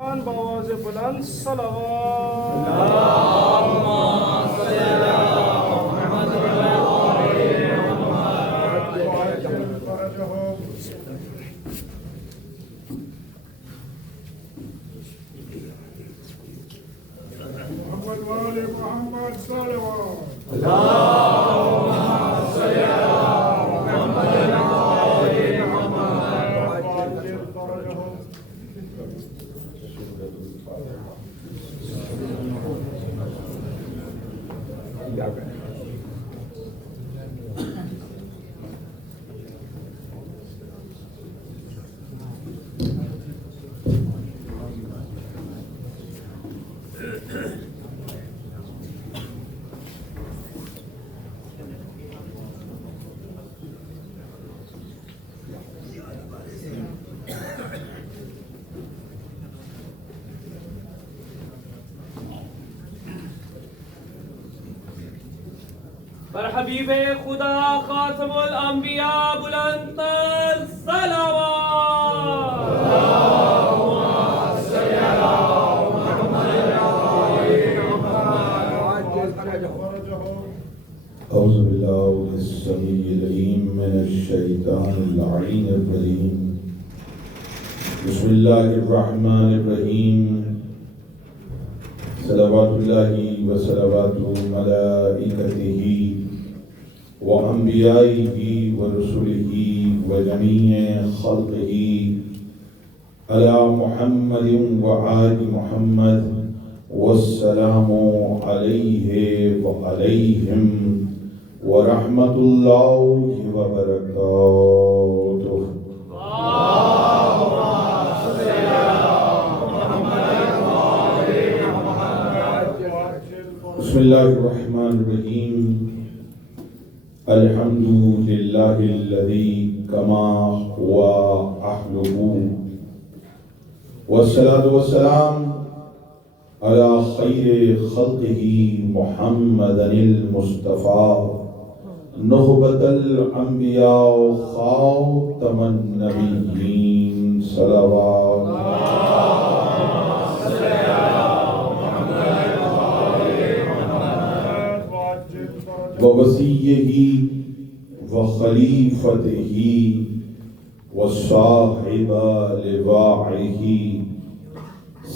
بآواز بلند صلوات محمد وآل محمد صلوات بر حبیب خدا خاتم الانبیاء بلندتر صلوات أعوذ بالله السميع العليم من الشيطان اللعين الرجيم بسم الله الرحمن الرحيم صلوات الله وصلوات ملائكته وأنبيائه ورسله وجميع خلقه على محمد وآل محمد والسلام عليه وعليهم ورحمة الله وبركاته. بسم الله الرحمن الرحيم. الحمد لله الذي كما هو أهله والصلاة والسلام على خير خلقه محمد المصطفى نخبة الأنبياء خاتم النبيين صلوات ووصيه وخليفته وصاحب لواعه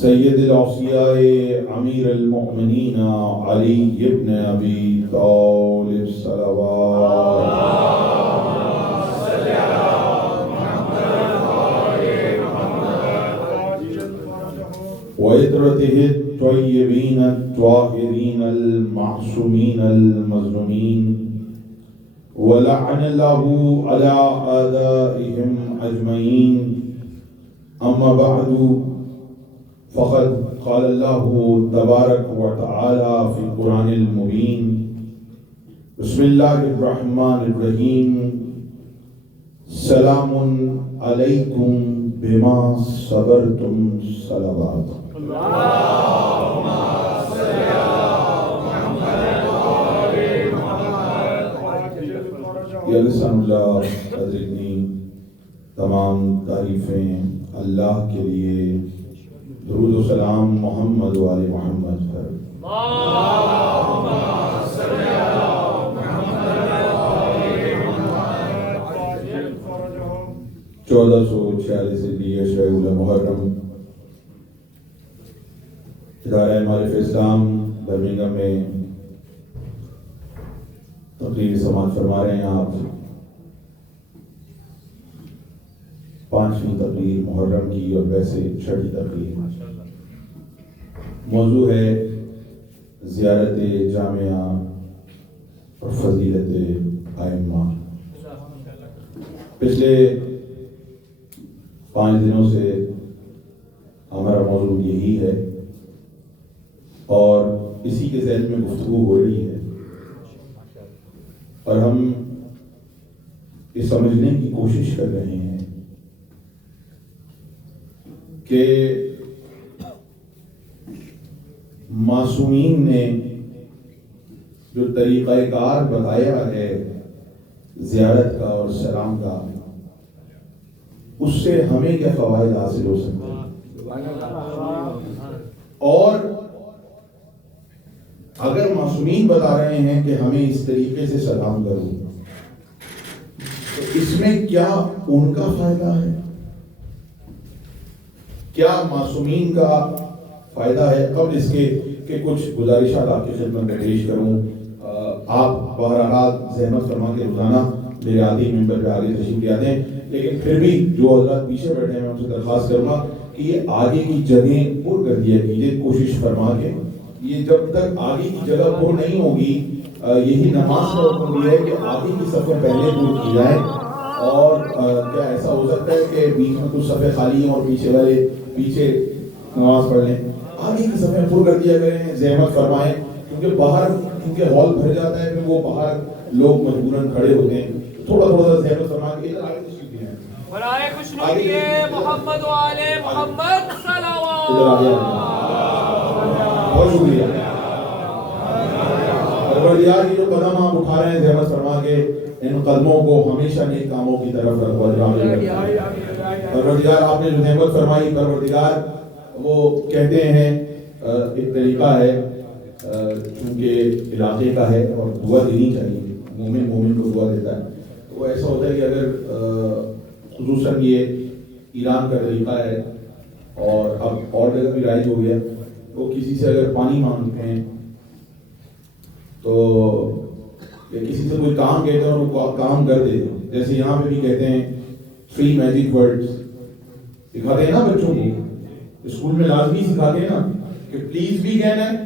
سید الاوصیاء امیر المؤمنین علی ابن ابی طالب صلوات وعطرته الطیبین الطاہرین المعصومین المظلومین ولعن اللہ علی اعدائهم اجمعین. اما بعد فقد قال الله تبارك وتعالى في القرآن المبين بسم الله الرحمن الرحيم سلام عليكم بما صبرتم صلوات. اللهم صل على محمد وآل محمد. یا لسان اللہ حضرتنی تمام تعریفیں اللہ کے لیے. درود و سلام محمد و آل محمد پر. اللهم صل على محمد وآل محمد. 1446 ہجری شہر محرم ادارہ معارف اسلام برمنگھم میں تقریر سماعت فرما رہے ہیں آپ. 5ویں تقریر محرم کی اور ویسے 6ٹھی تقریر. موضوع ہے زیارت جامعہ اور فضیلت ائمہ. پچھلے 5 دنوں سے ہمارا موضوع یہی ہے اور اسی کے ذیل میں گفتگو ہو رہی ہے اور ہم یہ سمجھنے کی کوشش کر رہے ہیں کہ معصومین نے جو طریقہ کار بتایا ہے زیارت کا اور سلام کا، اس سے ہمیں کیا فوائد حاصل ہو سکتے ہیں. اور اگر معصومین بتا رہے ہیں کہ ہمیں اس طریقے سے سلام کرو تو اس میں کیا ان کا فائدہ ہے؟ کیا معصومین کا فائدہ ہے؟ قبل اس کے کہ کچھ گزارشات آپ کی خدمت میں پیش کروں، آپ بہرحال زحمت فرما کے روزانہ میرے عادی ممبر پہ آگے تشریف لے آتے ہیں، لیکن پھر بھی جو حضرات پیچھے بیٹھے ہیں میں ان سے درخواست کروں گا کہ یہ آگے کی جگہیں پر کر دیا کیجیے، کوشش فرما کے یہ جب تک آگے کی جگہ پر نہیں ہوگی، یہی نماز کا حکم دیا ہے کہ آگے کی صفیں پہلے پر کی جائیں، اور کیا ایسا ہو سکتا ہے کہ بیچ میں کچھ صفیں خالی ہیں اور پیچھے والے پیچھے نماز پڑھ لیں؟ آگے کی صفیں پر کر دیا کریں، زحمت فرمائیں، کیونکہ باہر کیونکہ ہال بھر جاتا ہے، پھر وہ باہر لوگ مجبوراً کھڑے ہوتے ہیں، تھوڑا تھوڑا سا زحمت فرما کے ادھر آگے تشریف لے آئیں۔ برائے خوشنودی محمد و آل محمد صلوات۔ بہت شکریہ۔ پروردگار کی جو قدم آپ اٹھا رہے ہیں زحمت فرما کے ان قدموں کو ہمیشہ نیک کاموں کی طرف رکھو۔ پروردگار آپ نے جو زحمت فرمائی، پروردگار وہ کہتے ہیں ایک طریقہ ہے چونکہ علاقے کا ہے اور دعا دینی چاہیے، مومن کو دعا دیتا ہے، تو ایسا ہوتا ہے کہ اگر خصوصاً یہ ایران کا طریقہ ہے اور اب اور جگہ بھی رائج ہو گیا، وہ کسی سے اگر پانی مانگتے ہیں تو یا کسی سے کوئی کام کہتے ہیں اور وہ کام کر دیتے ہیں، جیسے یہاں پہ بھی کہتے ہیں 3 میجک ورڈز سکھاتے ہیں نا بچوں کو، اسکول میں لازمی سکھاتے ہیں نا کہ پلیز بھی کہنا ہے،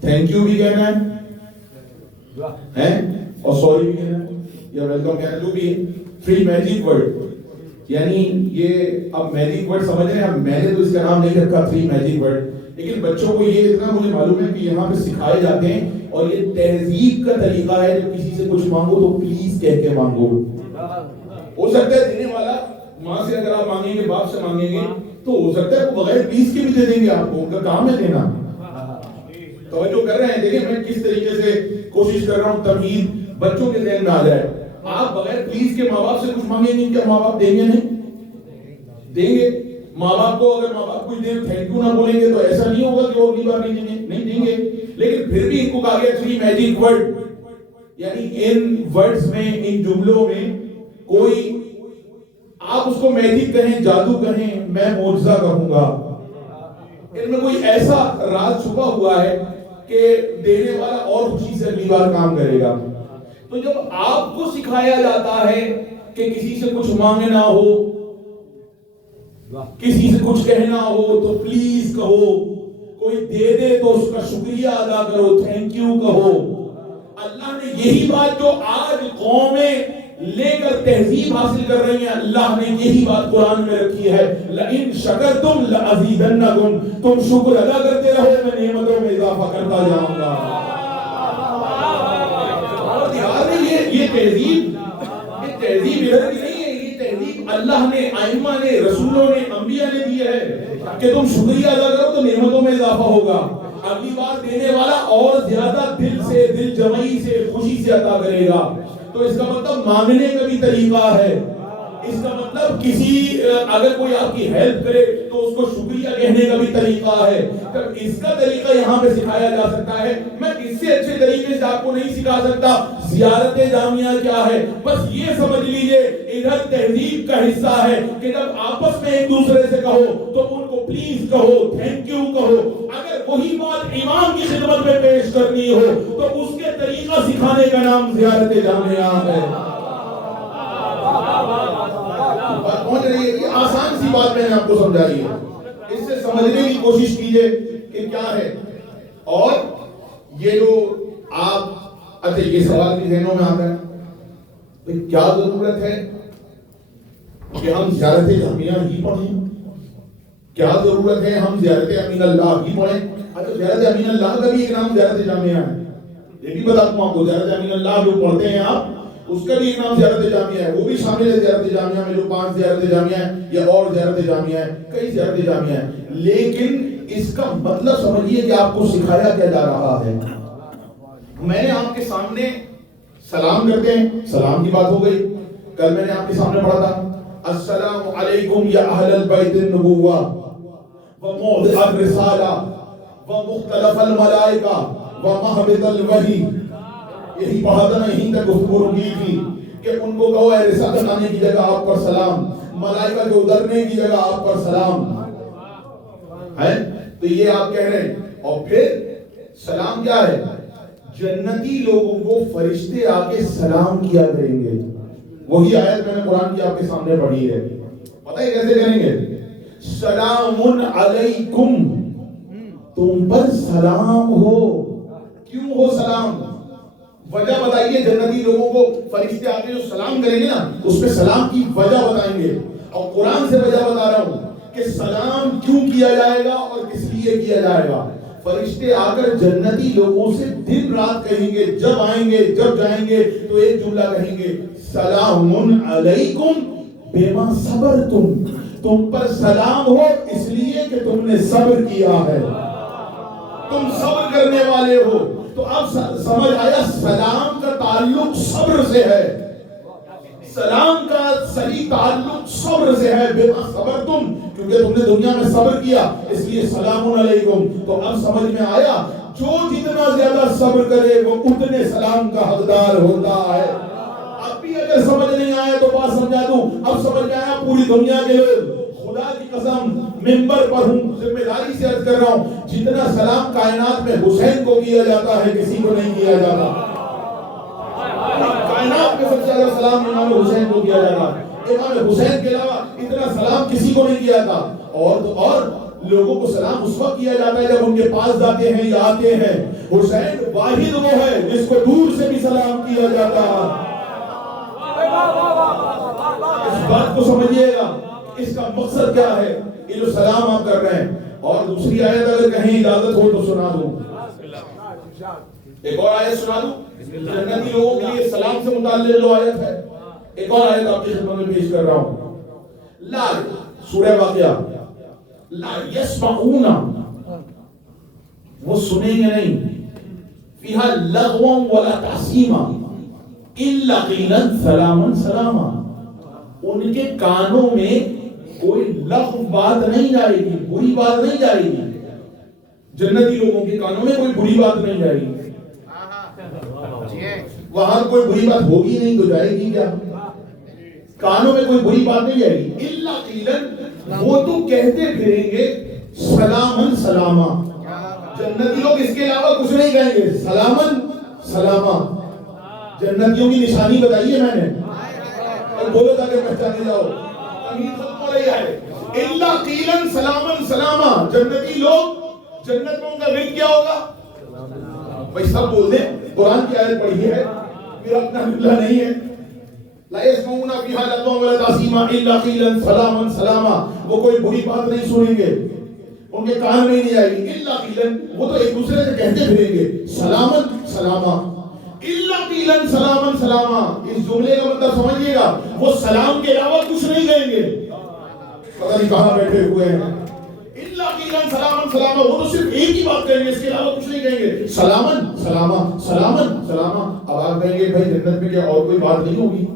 تھینک یو بھی کہنا ہے اور سوری بھی کہنا ہے یا ویلکم کہنا ہے، جو بھی 3 میجک ورڈ، یعنی یہ اب میجک ورڈ سمجھ رہے ہیں، میں نے تو اس کا نام نہیں رکھا 3 میجک ورڈ، لیکن بچوں کو یہ اتنا مجھے معلوم ہے کہ یہاں پہ سکھائے جاتے ہیں اور یہ تہذیب کا طریقہ ہے، جب کسی سے کچھ مانگو تو پلیز کہہ کے مانگو۔ ہو سکتا ہے دینے والا ماں سے اگر آپ مانگیں گے، باپ سے مانگیں گے تو ہو سکتا ہے وہ بغیر پلیز کے بھی دے دیں گے آپ کو، ان کا کام ہے دینا۔ توجہ کر رہے ہیں؟ دیکھیں میں کس طریقے سے کوشش کر رہا ہوں تمہید بچوں کے ذہن میں آ جائے۔ آپ بغیر پلیز کے ماں باپ سے کچھ مانگیں گے، کیا ماں باپ دیں گے؟ نہیں دیں گے۔ ماں باپ کو اگر ماں باپ کچھ دیں تھینک یو نہ بولیں گے تو ایسا نہیں ہوگا کہ وہ اگلی بار نہیں دیں گے، لیکن پھر بھی ان کو کہا گیا 3 میجک ورڈ، یعنی ان ورڈز میں، ان جملوں میں کوئی آپ اس کو میجک کہیں، جادو کہیں، میں معجزہ کہوں گا، ان میں کوئی ایسا راز چھپا ہوا ہے کہ دینے والا اور خوشی سے اگلی بار کام کرے گا۔ تو جب آپ کو سکھایا جاتا ہے کہ کسی سے کچھ مانگنا ہو، کسی سے کچھ کہنا ہو تو پلیز کہو، کوئی دے دے تو اس کا شکریہ ادا کرو، تھینک یو کہو۔ اللہ نے یہی بات جو آج قومیں لے کر تہذیب حاصل کر رہی ہیں، اللہ نے یہی بات قرآن میں رکھی ہے، لَإِن شَكَرْتُمْ لَأَزِيدَنَّكُمْ، تم شکر ادا کرتے رہو میں نعمتوں میں اضافہ کرتا جاؤں گا۔ یہ تہذیب ادھر کی نہیں ہے، یہ تہذیب اللہ نے، ائمہ نے، رسولوں نے، انبیاء نے دی ہے کہ تم شکریہ ادا کرو تو نعمتوں میں اضافہ ہوگا، اگلی بار دینے والا اور زیادہ دل سے، دل جمعی سے، خوشی سے عطا کرے گا۔ تو اس کا مطلب مانگنے کا بھی طریقہ ہے، اس کا مطلب کسی اگر کوئی آپ کی ہیلپ کرے تو اس کو شکریہ کہنے کا بھی طریقہ ہے۔ جب اس کا طریقہ یہاں پہ سکھایا جا سکتا ہے، میں اس سے اچھے طریقے سے آپ کو نہیں سکھا سکتا زیارت جامعہ کیا ہے۔ بس یہ سمجھ لیجئے ادھر تہذیب کا حصہ ہے کہ جب آپس میں ایک دوسرے سے کہو تو ان کو پلیز کہو، تھینک یو کہو۔ اگر وہی بات امام کی خدمت میں پیش کرنی ہو تو اس کے طریقہ سکھانے کا نام زیارت جامعہ ہے۔ پہنچ رہی ہے، یہ آسان سی بات میں نے آپ کو سمجھائی ہے، اس سے سمجھنے کی کوشش کیجئے کہ کیا ہے۔ اور یہ جو آپ اچھا یہ سوال بھی ذہنوں میں آتا ہے، کیا ضرورت ہے کہ ہم زیارت جامعہ ہی پڑھیں؟ کیا ضرورت ہے ہم زیارت امین اللہ ہی پڑھیں؟ اچھا زیارت امین اللہ کا بھی ایک نام زیارت جامعہ ہے، یہ بھی بتا دوں آپ کو، زیارت امین اللہ جو پڑھتے ہیں آپ اس کا بھی ایک نام زیارت جامعہ ہے، وہ بھی شامل ہے زیارت جامعہ میں، جو 5 زیارت جامعہ ہیں یا اور زیارت جامعہ ہیں، کئی زیارت جامعہ ہیں، لیکن اس کا مطلب سمجھیے کہ آپ کو سکھایا کیا جا رہا ہے۔ میں نے آپ کے سامنے سلام کرتے ہیں، سلام کی بات ہو گئی، کل میں نے آپ کے سامنے پڑھا تھا السلام علیکم یا اہل البیت النبوہ، وموضع الرسالہ ومختلف الملائکہ ومہبط الوحی. یہی پڑھا تھا نا, یہیں تک گفتگو کی تھی کہ ان کو کہو اے رسالت آنے کی جگہ آپ پر سلام, ملائکہ کے اترنے کی جگہ آپ پر سلام ہے. تو یہ آپ کہہ رہے ہیں. اور پھر سلام کیا ہے؟ جنتی لوگوں کو فرشتے آ کے سلام کیا کریں گے. وہی آیت میں نے قرآن کی آپ کے سامنے پڑھی ہے. پتہ ہے کیسے کریں گے؟ سلام علیکم, تم پر سلام ہو. کیوں ہو سلام؟ وجہ بتائیے. جنتی لوگوں کو فرشتے آ کے جو سلام کریں گے نا, اس پہ سلام کی وجہ بتائیں گے. اور قرآن سے وجہ بتا رہا ہوں کہ سلام کیوں کیا جائے گا اور کس لیے کیا جائے گا. فرشتے آ کر جنتی لوگوں سے دن رات کہیں گے, جب آئیں گے جب جائیں گے تو ایک جملہ کہیں گے, سلام علیکم بما صبرتم, تم پر سلام ہو اس لیے کہ تم نے صبر کیا ہے, تم صبر کرنے والے ہو. تو اب سمجھ آیا سلام کا تعلق صبر سے ہے, سلام کا صحیح تعلق صبر سے ہے. بما صبرتم, کیونکہ تم نے دنیا میں صبر کیا اس لیے سلام علیکم. تو اب سمجھ میں آیا, جو جتنا زیادہ صبر کرے وہ اتنے سلام کا حقدار ہوتا ہے. اب بھی اگر سمجھ نہیں آیا تو بات سمجھا دوں. اب سمجھ میں آیا پوری دنیا کے لوگ, خدا کی قسم منبر پر ہوں, ذمہ داری سے عرض کر رہا ہوں, جتنا سلام کائنات میں حسین کو کیا جاتا ہے کسی کو نہیں کیا جاتا. کائنات میں سب سے زیادہ سلام امام حسین کو کیا جاتا ہے. امام حسین کے علاوہ اتنا سلام کسی کو نہیں کیا جاتا. اور لوگوں کو سلام اس وقت کیا جاتا ہے جب ان کے پاس جاتے ہیں یا آتے ہیں. حسین واحد وہ ہے جس کو دور سے بھی سلام کیا جاتا ہے. اس بات کو سمجھیے گا, اس کا مقصد کیا ہے, یہ جو سلام آپ کر رہے ہیں. اور دوسری آیت اگر کہیں اجازت ہو تو سنا دوں, ایک اور آیت سنا دوں جنتی لوگوں کے لیے سلام سے متعلق جو آیت ہے. ایک اور آیت آپ کی خدمت میں پیش کر رہا ہوں. لا, سورہ واقعہ, لا یسمعون, وہ سنیں گے نہیں, فیہا لغوا ولا تعصیما الا قیلا سلاما سلاما, ان کے کانوں میں کوئی لغو بات نہیں جائے گی, بری بات نہیں جائے گی. جنتی لوگوں کے کانوں میں کوئی بری بات نہیں جائے گی. وہاں کوئی بری بات ہوگی نہیں تو جائے گی کیا؟ کانوں میں کوئی بری بات نہیں جائے گی. الا قیلا, وہ تو کہتے پھریں گے سلامن سلاما. جنتی لوگ اس کے علاوہ کچھ نہیں کہیں گے, سلامن سلاما. جنتیوں کی نشانی بتائیے میں نے, بولو تاکہ پہچانے جاؤ. امید ختم ہو رہی ہے. الا قیلا سلامن سلاما. جنتی لوگ, جنت میں ان کا ورد کیا ہوگا؟ بھائی سب بول دیں, قرآن کی آیت پڑھی ہے, میرا اپنا حملہ نہیں ہے. لا يسمعون فيها لغوا ولا تعصيما الا قيلا سلاما سلاما. وہ کوئی بری بات نہیں سنیں گے, ان کے کان میں نہیں آئے گی. الا قیلا, وہ تو ایک دوسرے سے کہتے پھریں گے سلاما سلاما. الا قیلا سلاما سلاما, اس جملے کا مطلب سمجھیے گا, وہ سلام کے علاوہ کچھ نہیں کہیں گے. پتہ نہیں کہاں بیٹھے ہوئے ہیں. الا قیلا سلاما سلاما, وہ تو صرف ایک ہی بات کہیں گے, اس کے علاوہ کچھ نہیں کہیں گے. سلامن سلاما سلامن سلاما. اب آپ کہیں گے بھائی جنت میں کیا اور کوئی بات نہیں ہوگی؟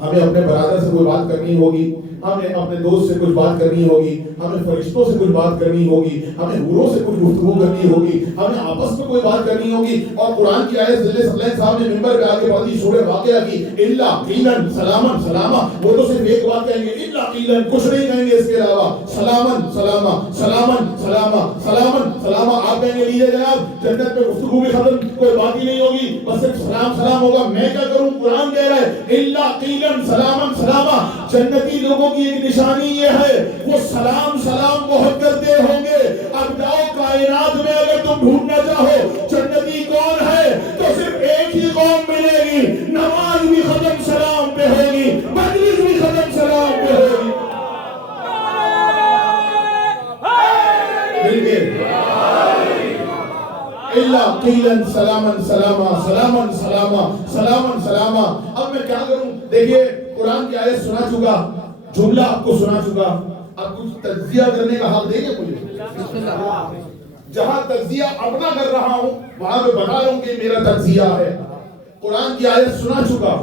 ہمیں اپنے برادر سے کوئی بات کرنی ہوگی, ہمیں اپنے دوست سے کچھ بات کرنی ہوگی, ہمیں فرشتوں سے کچھ بات کرنی ہوگی, ہمیں حوروں سے کچھ گفتگو کرنی ہوگی, ہمیں آپس میں کوئی بات کرنی ہوگی. اور قرآن کی آیت ذل ثقلین صاحب نے منبر پہ آگے پڑھی سورہ واقعہ کی, الا قیلا سلامن سلاما. وہ تو صرف ایک بات کہیں گے, الا قیلا, کچھ نہیں کہیں گے اس کے علاوہ, سلامن سلاما سلامن سلاما سلامن سلاما. آپ کہیں گے لیجیے جناب, جنت میں گفتگو بھی ختم, کوئی بات ہی نہیں ہوگی, بس صرف سلام سلام ہوگا. میں کیا کروں, قرآن کہہ رہا ہے الا قیلا سلامن سلاما. جنتی لوگوں کی ایک نشانی یہ ہے, وہ سلام سلام بہت کرتے ہوں گے. اب جاؤ کائنات میں اگر تم ڈھونڈنا چاہو جنتی کون ہے تو صرف ایک ہی قوم ملے گی. نماز بھی ختم سلام پہ ہوگی, مجلس بھی ختم سلام پہ ہوگی. الا قیلا سلامن سلاما سلامن سلاما سلامن سلاما. اب میں کیا کروں, دیکھیے قرآن کی آیت سنا چکا, جملہ آپ کو سنا چکا, اب کچھ تجزیہ کرنے کا حق دیں گے مجھے؟ جہاں تجزیہ اپنا کر رہا ہوں وہاں پہ بتا رہا ہوں کہ میرا تجزیہ ہے. قرآن کی آیت سنا چکا,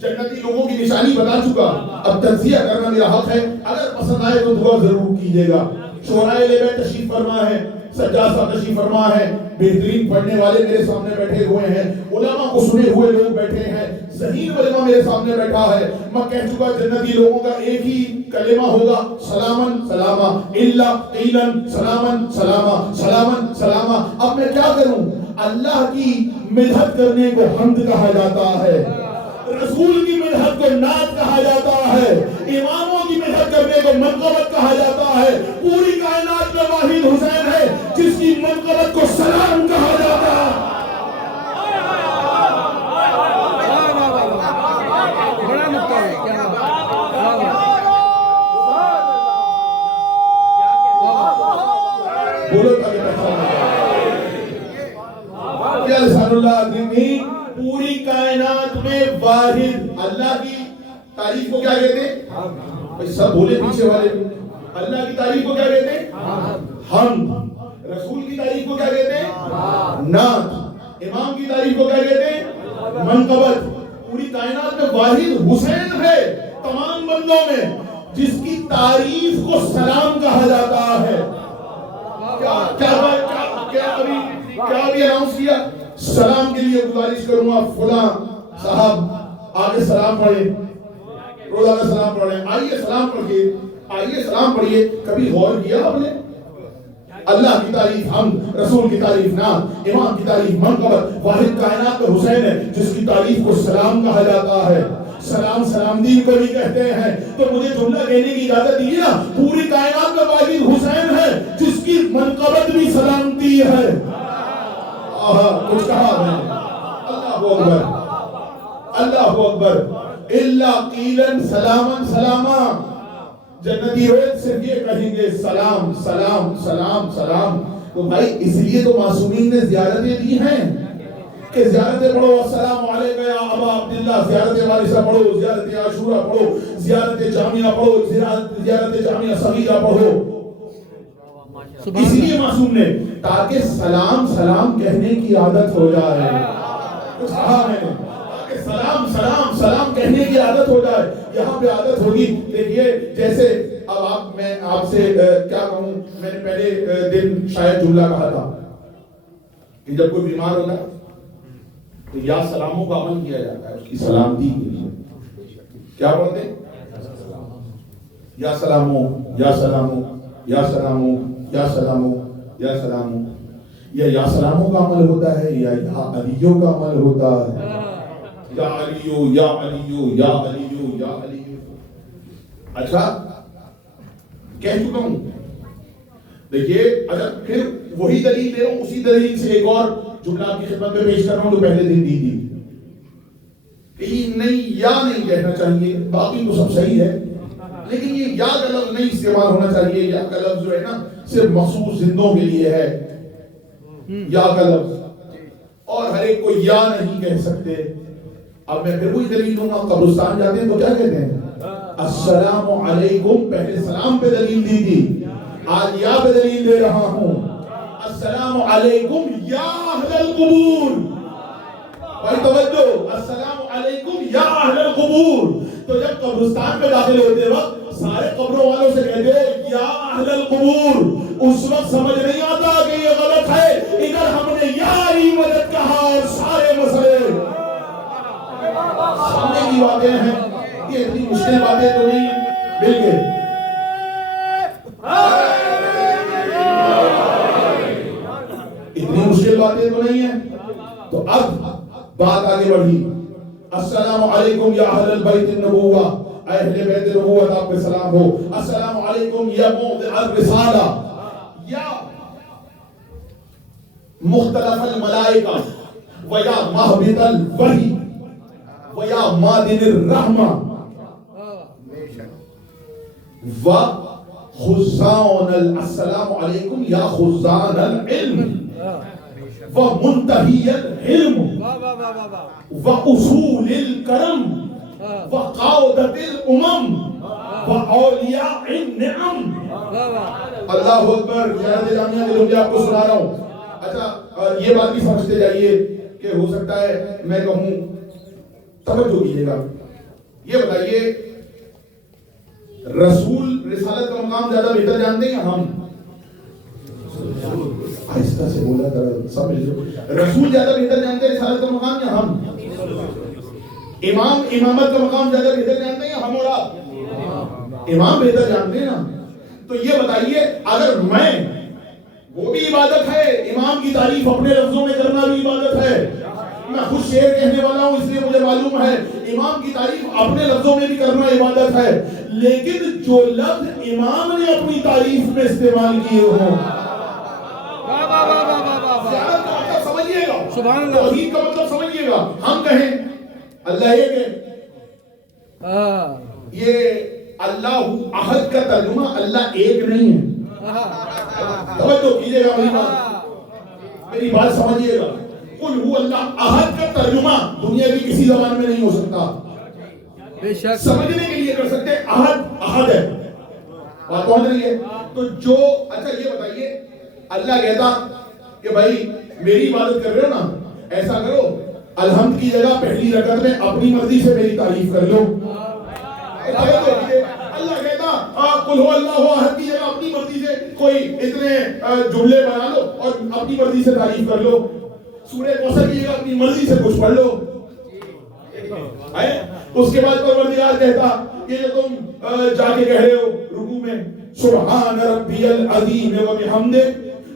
جنتی لوگوں کی نشانی بتا چکا, اب تجزیہ کرنا میرا حق ہے. اگر پسند آئے تو دعا ضرور کیجیے گا. شورائے بیت تشریف فرما ہے، سجاد صاحب تشریف فرما ہے، بہترین پڑھنے والے میرے سامنے بیٹھے ہوئے ہیں، علماء کو سنے ہوئے لوگ بیٹھے ہیں، ذہین علماء میرے سامنے بیٹھا ہے. میں کہہ چکا جنتی لوگوں کا ایک ہی کلمہ ہوگا، سلامن سلاما الا قیلن سلامن سلاما سلامن سلاما. اب میں کیا کروں؟ اللہ کی مدحت کرنے کو حمد کہا جاتا ہے، رسول کی مدحت کو نعت کہا جاتا ہے، اماموں کی مدحت کرنے کو منقبت کہا جاتا ہے. پوری کائنات میں واحد حسین ہے جس کی منقبت کو سلام کہا جاتا ہے. بڑا نقطہ ہے، کیا بولو تاکہ پہچان یا لسان اللہ دینی. پوری کائنات میں واحد اللہ کی تعریف کو کیا کہتے ہیں؟ سب بولے پیچھے والے. اللہ کی تعریف کو کیا کہتے ہیں؟ حمد. رسول کی تعریف کو کیا کہتے ہیں؟ نعت. امام کی تعریف کو کیا کہتے ہیں؟ منقبت. پوری کائنات میں واحد حسین ہے تمام بندوں میں جس کی تعریف کو سلام کہا جاتا ہے. کیا ابھی اناؤنس کیا؟ سلام کے لیے گزارش کروں گا فلاں صاحب آگے سلام پڑھیں، روزانہ سلام پڑھیں. آئیے سلام پڑھیے، آئیے سلام پڑھیے. کبھی غور کیا آپ نے؟ اللہ کی تعریف حمد، رسول کی تعریف نعت، امام کی تعریف منقبت. واحد کائنات میں حسین ہے جس کی تعریف کو سلام کہا جاتا ہے. سلام سلامتی کو بھی کہتے ہیں. تو مجھے جملہ کہنے کی اجازت دیجیے نا. پوری کائنات میں واحد حسین ہے جس کی منقبت بھی سلامتی ہے. کچھ کہا میں نے؟ اللہ اکبر، اللہ اکبر. الا قیلن سلامن سلاما. جنتی روز صرف یہ کہیں گے سلام سلام سلام سلام. تو بھائی اس لیے تو معصومین نے زیارتیں دی ہیں کہ زیارتیں پڑھو، السلام علیکم یا ابا عبداللہ، زیارت وارثہ پڑھو، زیارت عاشورہ پڑھو، زیارت جامعہ پڑھو، زیارت جامعہ صغیرہ پڑھو. اس لیے معصوم نے تاکہ سلام سلام کہنے کی عادت ہو جائے. کچھ کہا میں نے؟ تاکہ سلام سلام سلام کہنے کی عادت ہو جائے. یہاں پہ عادت ہوگی. دیکھیے جیسے اب میں آپ سے کیا کہوں، میں نے پہلے دن شاید جملہ کہا تھا کہ جب کوئی بیمار ہوتا ہے تو یا سلاموں کا عمل کیا جاتا ہے اس کی سلامتی کے لیے. کیا بولتے ہیں؟ یا سلاموں یا سلاموں یا سلاموں یا سلاموں یا سلاموں. یا سلاموں کا عمل ہوتا ہے یا علیوں کا عمل ہوتا ہے. یا علیو یا علیو یا علیو یا علیو. اچھا کہہ چکا ہوں. دیکھیے اگر پھر وہی دلیل دے رہا ہوں، اسی دلیل سے ایک اور جملہ آپ کی خدمت میں پیش کر رہا ہوں جو پہلے دن دی تھی کہ نہیں یا نہیں کہنا چاہیے، باقی تو سب صحیح ہے، لیکن یہ یا کا لفظ نہیں استعمال ہونا چاہیے. یا کا لفظ جو ہے نا صرف مخصوص زندوں کے لیے ہے. یا کا لفظ اور ہر ایک کو یا نہیں کہہ سکتے. اب میں پھر وہی دلیل دوں گا. قبرستان جاتے ہیں تو کیا کہتے ہیں؟ السلام علیکم. پہلے سلام پہ دلیل دی تھی، آج یا پہ دلیل دے رہا ہوں. السلام علیکم یا اہل القبور. بھائی توجہ، السلام علیکم یا اہل القبور. تو جب قبرستان میں داخل ہوتے وقت سارے قبروں والوں سے کہتے ہو یا اہل القبور، اس وقت سمجھ نہیں آتا کہ یہ غلط ہے. ادھر ہم نے یا ہی مدد کہا اور سارے مسئلے سامنے کی باتیں ہیں. یہ اتنی مشکل باتیں تو نہیں ہیں. بالکل اتنی مشکل باتیں تو نہیں ہیں. تو اب بات آگے بڑھی. السلام علیکم یا اہل البیت النبوہ، اہل بیت نبوت آپ پہ سلام ہو. السلام علیکم یا موضع الرسالہ، یا مختلف الملائکہ، ویا مہبط الوحی، ویا مادن الرحمہ، و خزان السلام علیکم یا خزان العلم، و منتہی العلم، و اصول الکرم، و قاودت الامم، و اولیاء النعم. اللہ اکبر. زیارت جامعہ کے لوگ آپ کو سنا رہا ہوں. اچھا یہ بات بھی سمجھتے جائیے کہ ہو سکتا ہے میں کہوں، توجہ کیجیے گا. یہ بتائیے رسول رسالت کا مقام زیادہ بہتر جانتے ہیں ہم؟ آہستہ سے بولا ذرا سمجھ لو. رسول زیادہ بہتر جانتے ہیں رسالت کا مقام یا ہم؟ امام امامت کا مقام زیادہ بہتر جانتے ہیں یا ہم اور آپ؟ امام بہتر جانتے ہیں نا. تو یہ بتائیے اگر میں، وہ بھی عبادت ہے، امام کی تعریف اپنے لفظوں میں کرنا بھی عبادت ہے. میں خود شعر کہنے والا ہوں اس لیے مجھے معلوم ہے امام کی تعریف اپنے لفظوں میں بھی کرنا عبادت ہے. لیکن جو لفظ امام نے اپنی تعریف میں استعمال کیے ہوں، زیارت کا مطلب سمجھیے گا، سبحان اللہ، توحید کا مطلب سمجھیے گا. ہم کہیں اللہ ایک ہے، یہ اللہ احد کا ترجمہ اللہ ایک نہیں ہے. توجہ کیجیے گا میری بات سمجھیے گا. قل هو اللہ احد کا ترجمہ دنیا کی کسی زبان میں نہیں ہو سکتا. بے شک سمجھنے کے لیے کر سکتے احد احد ہے. بات پہنچ رہی ہے؟ تو جو اچھا یہ بتائیے اللہ کہتا کہ بھائی میری عبادت کر رہے ہو نا، ایسا کرو الحمد کی جگہ پہلی رکعت میں اپنی مرضی سے میری تعریف کر لو. اللہ کہتا قل هو اللہ احد کی جگہ اپنی مرضی سے کوئی اتنے جملے بنا لو اور اپنی مرضی سے تعریف کر لو. سورہ کوثر کی جگہ اپنی مرضی سے کچھ پڑھ لو. اس کے بعد پروردگار کہتا کہ جو تم جا کے کہہ رہے ہو رکوع میں سبحان ربی العظیم و بحمدہ،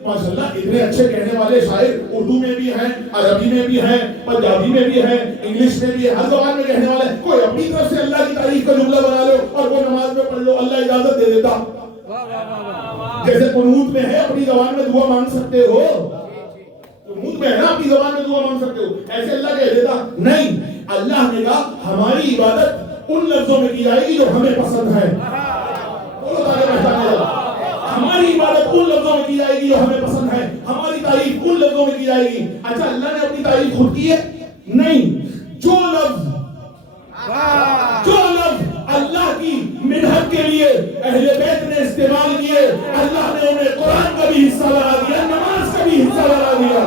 ماشاءاللہ اتنے اچھے کہنے والے شاعر اردو میں بھی ہیں، عربی میں بھی ہیں، پنجابی میں بھی ہیں، انگلش میں بھی ہے، ہر زبان میں کہنے والے. کوئی اپنی طرف سے اللہ کی تعریف کا جملہ بنا لو اور وہ نماز میں پڑھ لو، اللہ اجازت دے دیتا. جیسے قنوت میں ہے اپنی زبان میں دعا مانگ سکتے ہو، قنوت میں ہے نا اپنی زبان میں دعا مانگ سکتے ہو، ایسے اللہ کہہ دیتا نہیں. اللہ نے کہا ہماری عبادت ان لفظوں میں کی جائے گی جو ہمیں پسند ہے. ہماری عبادت ان لفظوں میں کی جائے گی جو ہمیں پسند ہے، ہماری تعریف ان لفظوں میں کی جائے گی. اچھا اللہ نے اپنی تعریف خود کی ہے؟ نہیں. جو لفظ اللہ کی منہج کے لیے اہل بیت نے استعمال کیے، اللہ نے انہیں قرآن کا بھی حصہ بنا دیا، نماز کا بھی حصہ بنا دیا.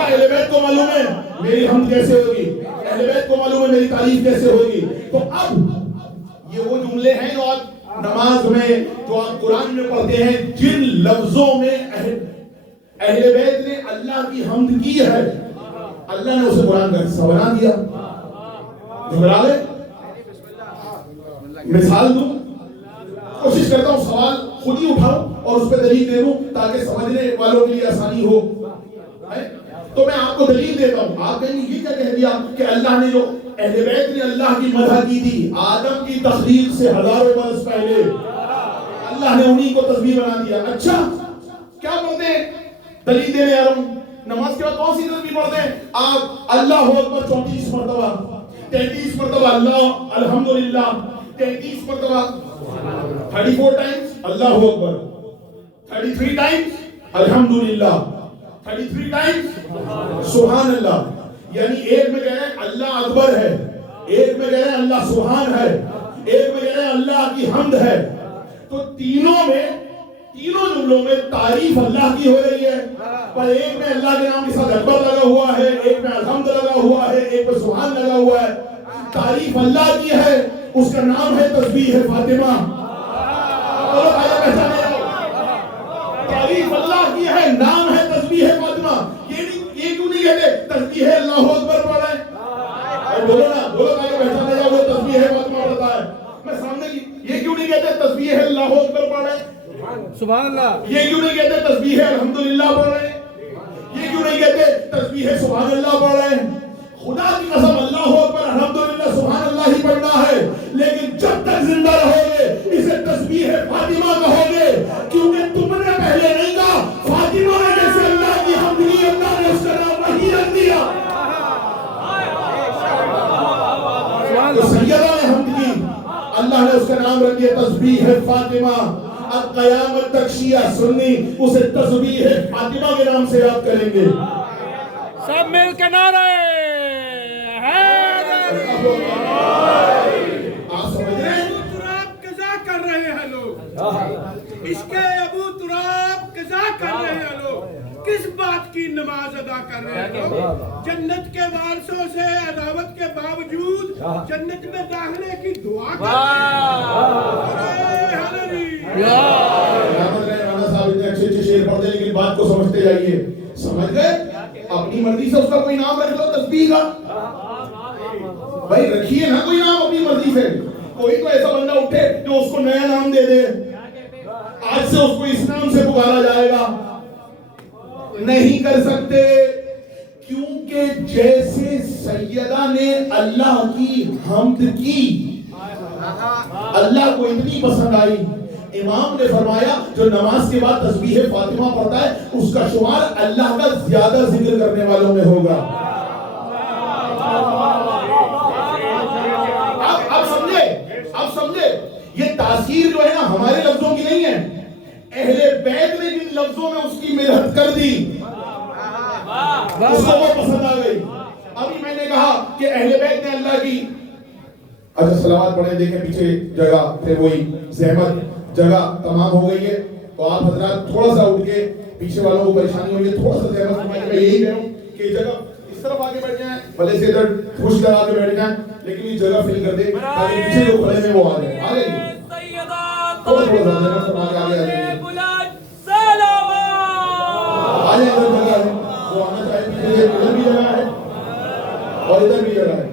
اہل بیت کو معلوم ہے میری حمد کیسے ہوگی، اہل بیت کو معلوم ہے میری تعریف کیسے ہوگی. تو اب یہ وہ جملے ہیں جو آپ نماز میں، جو آپ قرآن میں پڑھتے ہیں، جن لفظوں میں اہل بیت نے اللہ کی حمد کی ہے، اللہ نے اسے قرآن کا حصہ بنا دیا. جھگڑا لے مثال دوں، کوشش کرتا ہوں سوال خود ہی اٹھاؤں اور اس پہ دلیل دے دوں تاکہ سمجھنے والوں کے لیے آسانی ہو. تو میں آپ کو دلیل دیتا ہوں. آپ کہیں یہ کیا کہہ دیا کہ اللہ نے جو اہل بیت نے اللہ کی مدح کی تھی آدم کی تخلیق سے ہزاروں برس پہلے، اللہ نے انہی کو تسبیح بنا دیا. اچھا کیا پڑھتے ہیں؟ دلیل دینے آ رہا ہوں. نماز کے بعد کون سی تسبیح پڑھتے ہیں آپ؟ اللہ اکبر 34 مرتبہ، 33 مرتبہ اللہ الحمدللہ، 33 مرتبہ 34 ٹائمز اللہ اکبر، 33 ٹائمز الحمدللہ، 33 ٹائمز سبحان اللہ. یعنی ایک میں کہہ رہے ہیں اللہ اکبر ہے، ایک میں کہہ رہے ہیں اللہ سبحان ہے، ایک میں کہہ رہے ہیں اللہ کی حمد ہے. تو تینوں جملوں میں تعریف اللہ کی ہو رہی ہے، پر ایک میں اللہ کے نام کے ساتھ اکبر لگا ہوا ہے، ایک میں الحمد لگا ہوا ہے، ایک میں سبحان لگا ہوا ہے. تعریف اللہ کی ہے، اس کا نام ہے تسبیح فاطمہ. تعریف اللہ کی ہے، نام ہے تسبیح فاطمہ. یہ کیوں نہیں کہتے تسبیح اللہ اکبر پڑھ رہے ہیں؟ بولو نا، بولو تاکہ پہچانا جائے وہ تسبیح فاطمہ پڑھتا ہے. میں سامنے کی یہ کیوں نہیں کہتے تسبیح اللہ اکبر پڑھ رہے ہیں؟ سبحان اللہ. یہ کیوں نہیں کہتے تسبیح الحمدللہ پڑھ رہے ہیں؟ یہ کیوں نہیں کہتے تسبیح سبحان اللہ پڑھ رہے ہیں؟ خدا کی قسم اللہ اکبر الحمدللہ سبحان اللہ ہی پڑھنا ہے، لیکن جب تک زندہ رہو گے اسے تسبیح فاطمہ کہو گے، کیونکہ تم نے پہلے نہیں کہا. فاطمہ نے جیسے اللہ کی حمد کی، اللہ نے اس کا نام وہی رکھ دیا. تو سیدہ نے حمد کی، اللہ نے اس کا نام رکھ دیا تسبیح فاطمہ. اب قیامت تک شیعہ سنی اسے تسبیح فاطمہ کے نام سے یاد کریں گے. سب مل کے نعرے آپ سمجھ رہے ہیں؟ تراب قضا کر رہے ہیں لوگ، عشق ابو تراب قضا کر رہے ہیں لوگ. کس بات کی نماز ادا کر رہے ہیں لوگ؟ جنت کے وارثوں سے عداوت کے باوجود جنت میں داخلے کی دعا کر رہے ہیں. اتنے اچھے اچھے شعر پڑھتے جائیے. سمجھ گئے؟ اپنی مرضی سے اس کا کوئی نام رکھ لو تسبیح کا. بھائی رکھیے نا کوئی نام اپنی مرضی سے. کوئی تو ایسا بندہ اٹھے جو اس کو نیا نام دے دے, آج سے اس کو اس نام سے پکارا جائے گا. نہیں کر سکتے, کیونکہ جیسے سیدہ نے اللہ کی حمد کی, اللہ کو اتنی پسند آئی, امام نے فرمایا جو نماز کے بعد تسبیح فاطمہ پڑھتا ہے اس کا شمار اللہ کا زیادہ ذکر کرنے والوں میں ہوگا. اب سمجھے یہ تاثیر جو ہے نا ہمارے لفظوں کی نہیں ہے, اہل بیت نے جن لفظوں میں اس کی مدح کر دی اس کو وہ پسند آ گئی. ابھی میں نے کہا کہ اہل بیت نے اللہ کی, اچھا صلوات پڑھیں, دیکھیں پیچھے جگہ پھر وہی زحمت, جگہ تمام ہو گئی ہے تو آپ حضرات تھوڑا سا اٹھ کے, پیچھے والوں کو پریشانی ہوئی ہے تھوڑا سا زحمت فرمائیں. میں یہی کہہ رہا ہوں کہ جگہ اس طرف آگے بیٹھ جائیں, بھلے سے ادھر خوش لگا کے بیٹھ جائیں, لیکن یہ جگہ فل کر دے تاکہ پیچھے جو کھڑے ہیں وہ آ جائیں. آ جائیں تھوڑا تھوڑا سا زحمت فرما کے آگے آ جائیں. آ جائیں ادھر جگہ ہے, وہ آنا چاہے پیچھے سے, ادھر بھی جگہ ہے اور ادھر بھی جگہ ہے.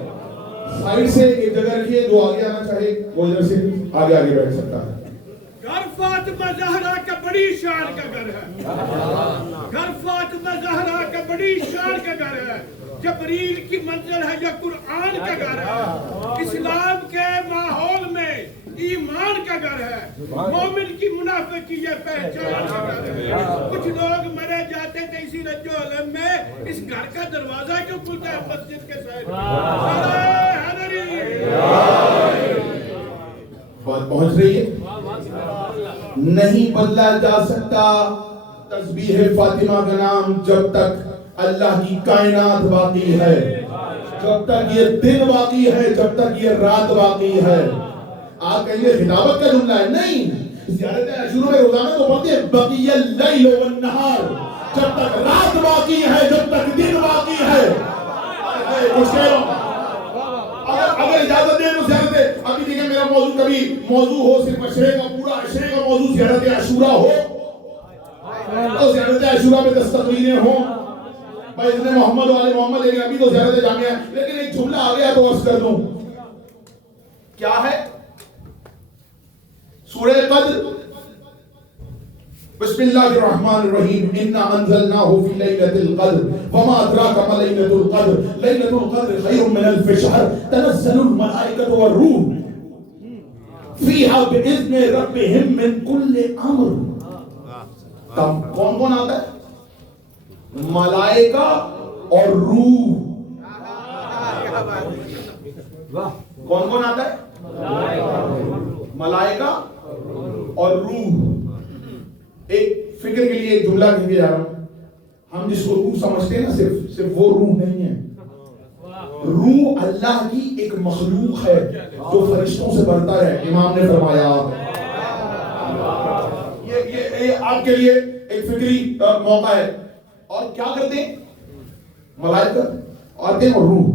سائڈ سے ایک جگہ رکھیے, جو آگے آنا چاہے وہ ادھر سے آگے آگے بیٹھ سکتا ہے. گھر فاطمہ زہرا کا بڑی شان کا گھر ہے, گھر فاطمہ زہرا کا بڑی شان کا گھر ہے, جبریل کی منزل ہے, جو قرآن کا گھر ہے, اسلام کے ماحول میں ایمان کا گھر ہے, مومن کی منافق کی یہ پہچان کا گھر ہے. کچھ لوگ مرے جاتے تھے اسی رج و علم میں, اس گھر کا دروازہ کیوں کھلتا ہے مسجد کے سائڈ بات پہنچ رہی ہے. نہیں بدلا جا سکتا تسبیح فاطمہ کا نام جب تک اللہ کی کائنات باقی ہے, جب تک یہ دن باقی ہے, جب تک یہ رات باقی ہے. آپ کہیں گے خطابت کا جملہ ہے, نہیں, زیارت عاشورہ میں روزانہ تو پڑھتے ہیں بقی اللیل والنہار, جب تک رات باقی ہے, جب تک دن باقی ہے. کچھ کہہ رہا ہوں, اگر اجازت دیں تو زیارت, ابھی دیکھیں میرا موضوع کبھی موضوع ہو صرف عشرے کا, پورا عشرے کا موضوع زیارت عاشورہ ہو تو زیارت عاشورہ میں 10 تقریریں ہوں بإذن محمد والے محمد, لیکن ابھی تو زیارت جامعہ ہے. لیکن ایک جملہ آ گیا تو عرض کر دوں, کیا ہے سورہ قدر, بسم اللہ الرحمن الرحیم, انا انزلناه في ليلة القدر وما ادراك ما ليلة القدر ليلة القدر خير من الف شهر تنزل الملائكة والروح فيها بإذن ربهم من كل امر. کون کون آتا ہے؟ ملائکہ اور روح. کون کون آتا ہے؟ ملائکہ اور روح. ایک فکر کے لیے ایک جملہ کہہ کے جا رہا ہوں, ہم جس کو روح سمجھتے ہیں نا صرف وہ روح نہیں ہے. روح اللہ کی ایک مخلوق ہے جو فرشتوں سے بڑھتا ہے. امام نے فرمایا یہ آپ کے لیے ایک فکری موقع ہے. اور کیا کرتے ہیں ملائکہ آتے ہیں اور روح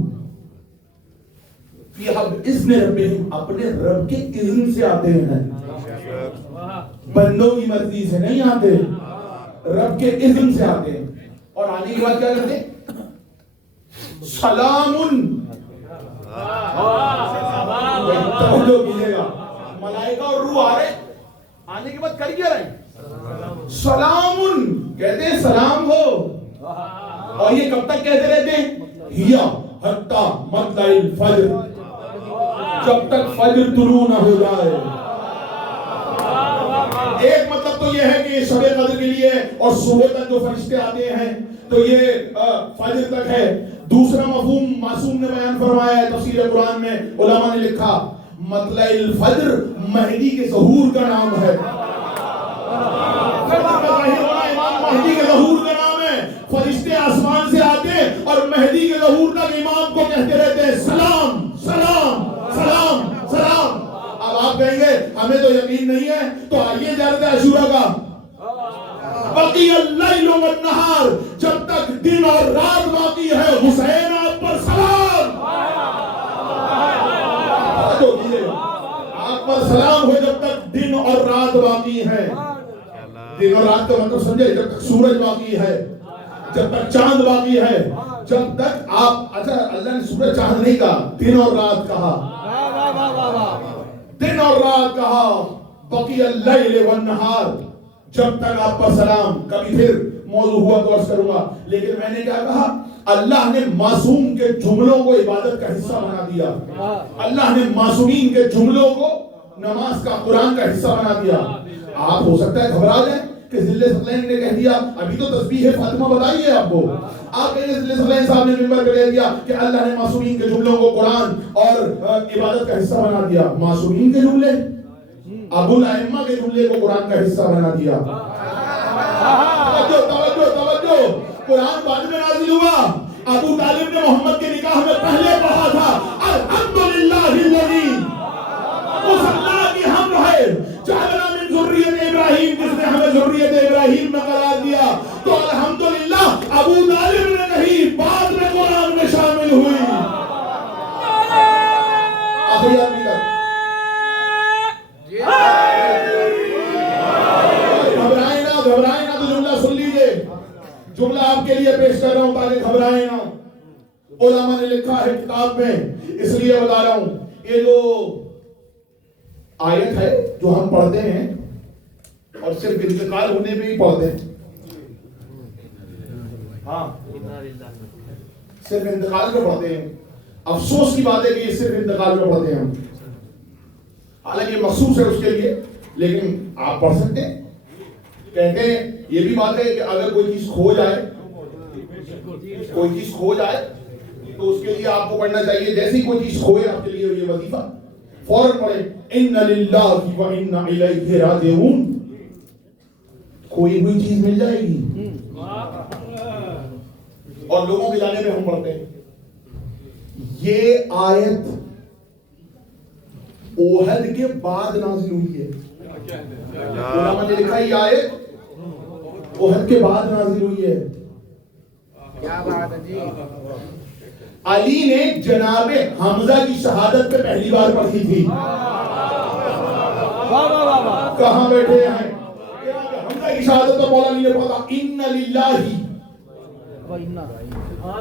اذن ربہم, اپنے رب کے اذن سے آتے ہیں, بندوں کی مرضی سے نہیں آتے, رب کے اذن سے آتے ہیں. اور آنے کے بعد کیا کرتے ہیں؟ سلام. توجہ کیجیے گا, ملائکہ اور روح آ رہے, آنے کے بعد کر کیا رہے ہیں؟ سلام. کہتے ہیں سلام ہو, اور یہ کب تک کہتے رہتے ہیں؟ ہیا حتی مطلع الفجر, جب تک فجر طلوع نہ ہو جائے. ایک مطلب تو یہ ہے کہ یہ شب قدر کے لیے اور صبح تک جو فرشتے آتے ہیں تو یہ فجر تک ہے. دوسرا مفہوم معصوم نے بیان فرمایا ہے تفسیر قرآن میں, علماء نے لکھا مطلع الفجر مہدی کے ظہور کا نام ہے. مہدی کے ظہور کا نام ہے. فرشتے آسمان سے آتے ہیں اور مہدی کے ظہور تک امام کو کہتے رہتے ہیں سلام سلام سلام سلام. اب آپ کہیں گے ہمیں تو یقین نہیں ہے, تو آئیے زیارت عاشورہ کا. بقی اللیل والنہار, جب تک دن اور رات باقی ہے, حسین آپ پر سلام. آپ پر سلام ہو جب تک دن اور رات باقی ہے. دن اور رات کا مطلب سمجھے؟ جب تک سورج باقی ہے، جب تک چاند باقی ہے، جب تک آپ، اچھا اللہ نے سورج چاند نہیں کہا، دن اور رات کہا، دن اور رات کہا، بقی اللیل والنہار، جب تک آپ پر سلام. کبھی پھر موضوع ہوا تو عرض کروں گا، لیکن میں نے کیا کہا؟ اللہ نے معصوم کے جملوں کو عبادت کا حصہ بنا دیا. اللہ نے معصومین کے جملوں کو نماز کا، قرآن کا حصہ بنا دیا. آپ ہو سکتا ہے گھبرا جائیں کہ ذل ثقلین نے کہہ دیا، ابھی تو تسبیح فاطمہ بتائی ہے آپ کو، آپ کہیں ذل ثقلین صاحب نے منبر پہ کہہ دیا کہ اللہ نے معصومین کے جملوں کو قرآن اور عبادت کا حصہ بنا دیا. معصومین کے جملے، ابو الائمہ کے جملے کو قرآن کا حصہ بنا دیا. توجہ توجہ توجہ، قرآن بعد میں نازل ہوا. ابو طالب نے محمد کے نکاح میں پہلے پڑھا تھا الحمدللہ الذی، اس اللہ کی حمد ہے جعلنا من ذریت ابراہیم، جس نے ہمیں ذریت ابراہیم میں قرار دیا. تو الحمدللہ ابو طالب نے کہی، بعد میں قرآن میں شامل ہوئی. آخری آدمی کا گھبرائیں نہ، تو جملہ سن لیجئے. جملہ آپ کے لیے پیش کر رہا ہوں تاکہ گھبرائیں نہ. علماء نے لکھا ہے کتاب میں، اس لیے بتا رہا ہوں. یہ جو آیت ہے جو ہم پڑھتے ہیں اور صرف انتقال ہونے میں ہی پڑھتے ہیں، ہاں صرف انتقال میں پڑھتے ہیں. افسوس کی بات ہے کہ یہ صرف انتقال میں پڑھتے ہیں ہم، حالانکہ مخصوص ہے اس کے لیے، لیکن آپ پڑھ سکتے ہیں. کہتے ہیں یہ بھی بات ہے کہ اگر کوئی چیز کھو جائے تو اس کے لیے آپ کو پڑھنا چاہیے، جیسے ہی کوئی چیز کھوئے آپ کے لیے یہ وظیفہ فوراً پڑھیں، ان للہ و انا الیہ راجعون. کھوئی ہوئی چیز مل جائے گی. اور لوگوں کے جانے میں ہم پڑھتے ہیں. یہ آیت اوحد کے بعد نازل ہوئی ہے. علماء نے لکھا یہ آیت اوحد کے بعد نازل ہوئی ہے. کیا بات ہے جی. علی نے جناب حمزہ کی شہادت پہ پہلی بار پڑھی تھی. کہاں بیٹھے ہیں؟ حمزہ کی شہادت پہ مولا علی نے پڑھا ان للہ.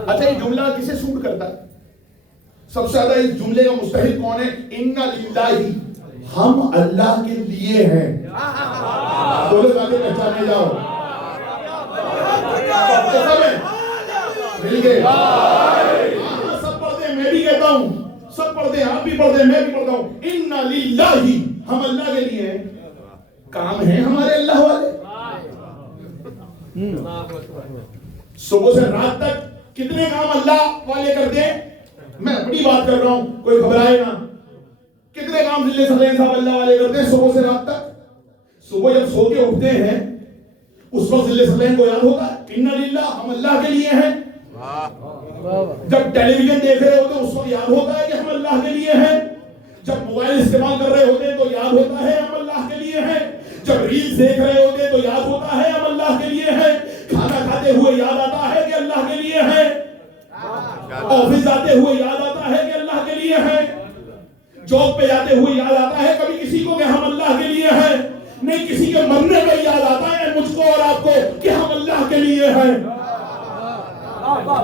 اچھا یہ جملہ کسے سوٹ کرتا ہے؟ سب سے زیادہ اس جملے کا مستحق کون ہے؟ ان للہ، ہم اللہ کے لیے ہیں. بولے تاکہ پہچانے جاؤ. مل گئے؟ سب پڑھتے ہیں، میں بھی کہتا ہوں، سب پڑھتے ہیں، آپ بھی پڑھتے ہیں، میں بھی پڑھتا ہوں. ان للہ، ہم اللہ کے لیے ہیں. کام ہیں ہمارے اللہ والے. صبح سے رات تک کتنے کام اللہ والے کرتے ہیں؟ میں اپنی بات کر رہا ہوں، کوئی گھبرائے نہ. کتنے کام ذل ثقلین صاحب اللہ والے کرتے ہیں صبح سے رات تک؟ صبح جب سو کے اٹھتے ہیں اس وقت ذل ثقلین کو یاد ہوتا ہے ان للہ، ہم اللہ کے لیے ہیں. جب ٹیلی ویژن دیکھ رہے ہوتے ہیں اس وقت یاد ہوتا ہے کہ ہم اللہ کے لیے ہیں. جب موبائل استعمال کر رہے ہوتے ہیں تو یاد ہوتا ہے ہم اللہ کے لیے ہیں. جب ریلز دیکھ رہے ہوتے ہیں تو یاد ہوتا ہے ہم اللہ کے لیے ہیں. کھانا کھاتے ہوئے یاد آتا ہے کہ اللہ کے لیے ہیں. آفس جاتے ہوئے یاد آتا ہے کہ اللہ کے لیے ہیں. جاب پہ جاتے ہوئے یاد آتا ہے کبھی کسی کو کہ ہم اللہ کے لیے ہیں. نہیں کسی کے مرنے پہ یاد آتا ہے مجھ کو اور آپ کو کہ ہم اللہ کے لیے ہیں.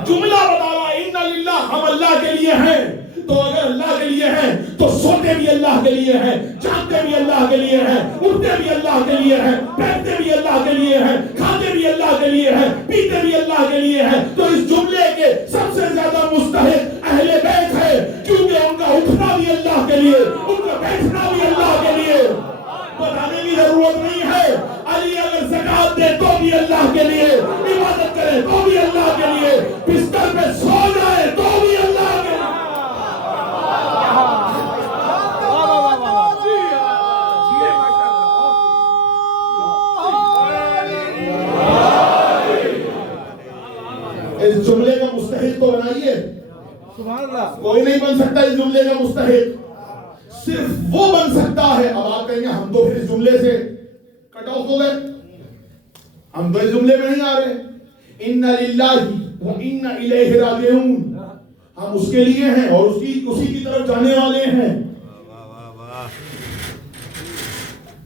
جملہ بتانا ان للہ، ہم اللہ کے لیے ہیں. تو اگر اللہ کے لیے ہیں تو سوتے بھی اللہ کے لیے ہیں، جاگتے بھی اللہ کے لیے ہیں، اٹھتے بھی اللہ کے لیے ہیں، بیٹھتے بھی اللہ کے لیے ہیں، کھاتے بھی اللہ کے لیے ہیں، پیتے بھی اللہ کے لیے ہیں. تو اس جملے کے سب سے زیادہ مستحق اہل بیت ہے، کیونکہ ان کا اٹھنا بھی اللہ کے لیے، ان کا بیٹھنا بھی اللہ کے لیے. بتانے کی ضرورت نہیں ہے. علی اگر زکات دے تو بھی اللہ کے لیے، عبادت کرے تو بھی اللہ کے لیے، بستر پہ سو جائے تو بھی اللہ کے لیے. اس جملے کا مستحق تو بنائیے. سبحان اللہ. کوئی نہیں بن سکتا اس جملے کا مستحق، صرف وہ بن سکتا ہے. اب آپ کہیں گے ہم تو پھر اس جملے سے کٹ آف ہو گئے، ہم تو اس جملے میں نہیں آ رہے. ان للہ و انا الیہ راجعون، ہم اس کے لیے ہیں اور اسی کی طرف جانے والے ہیں.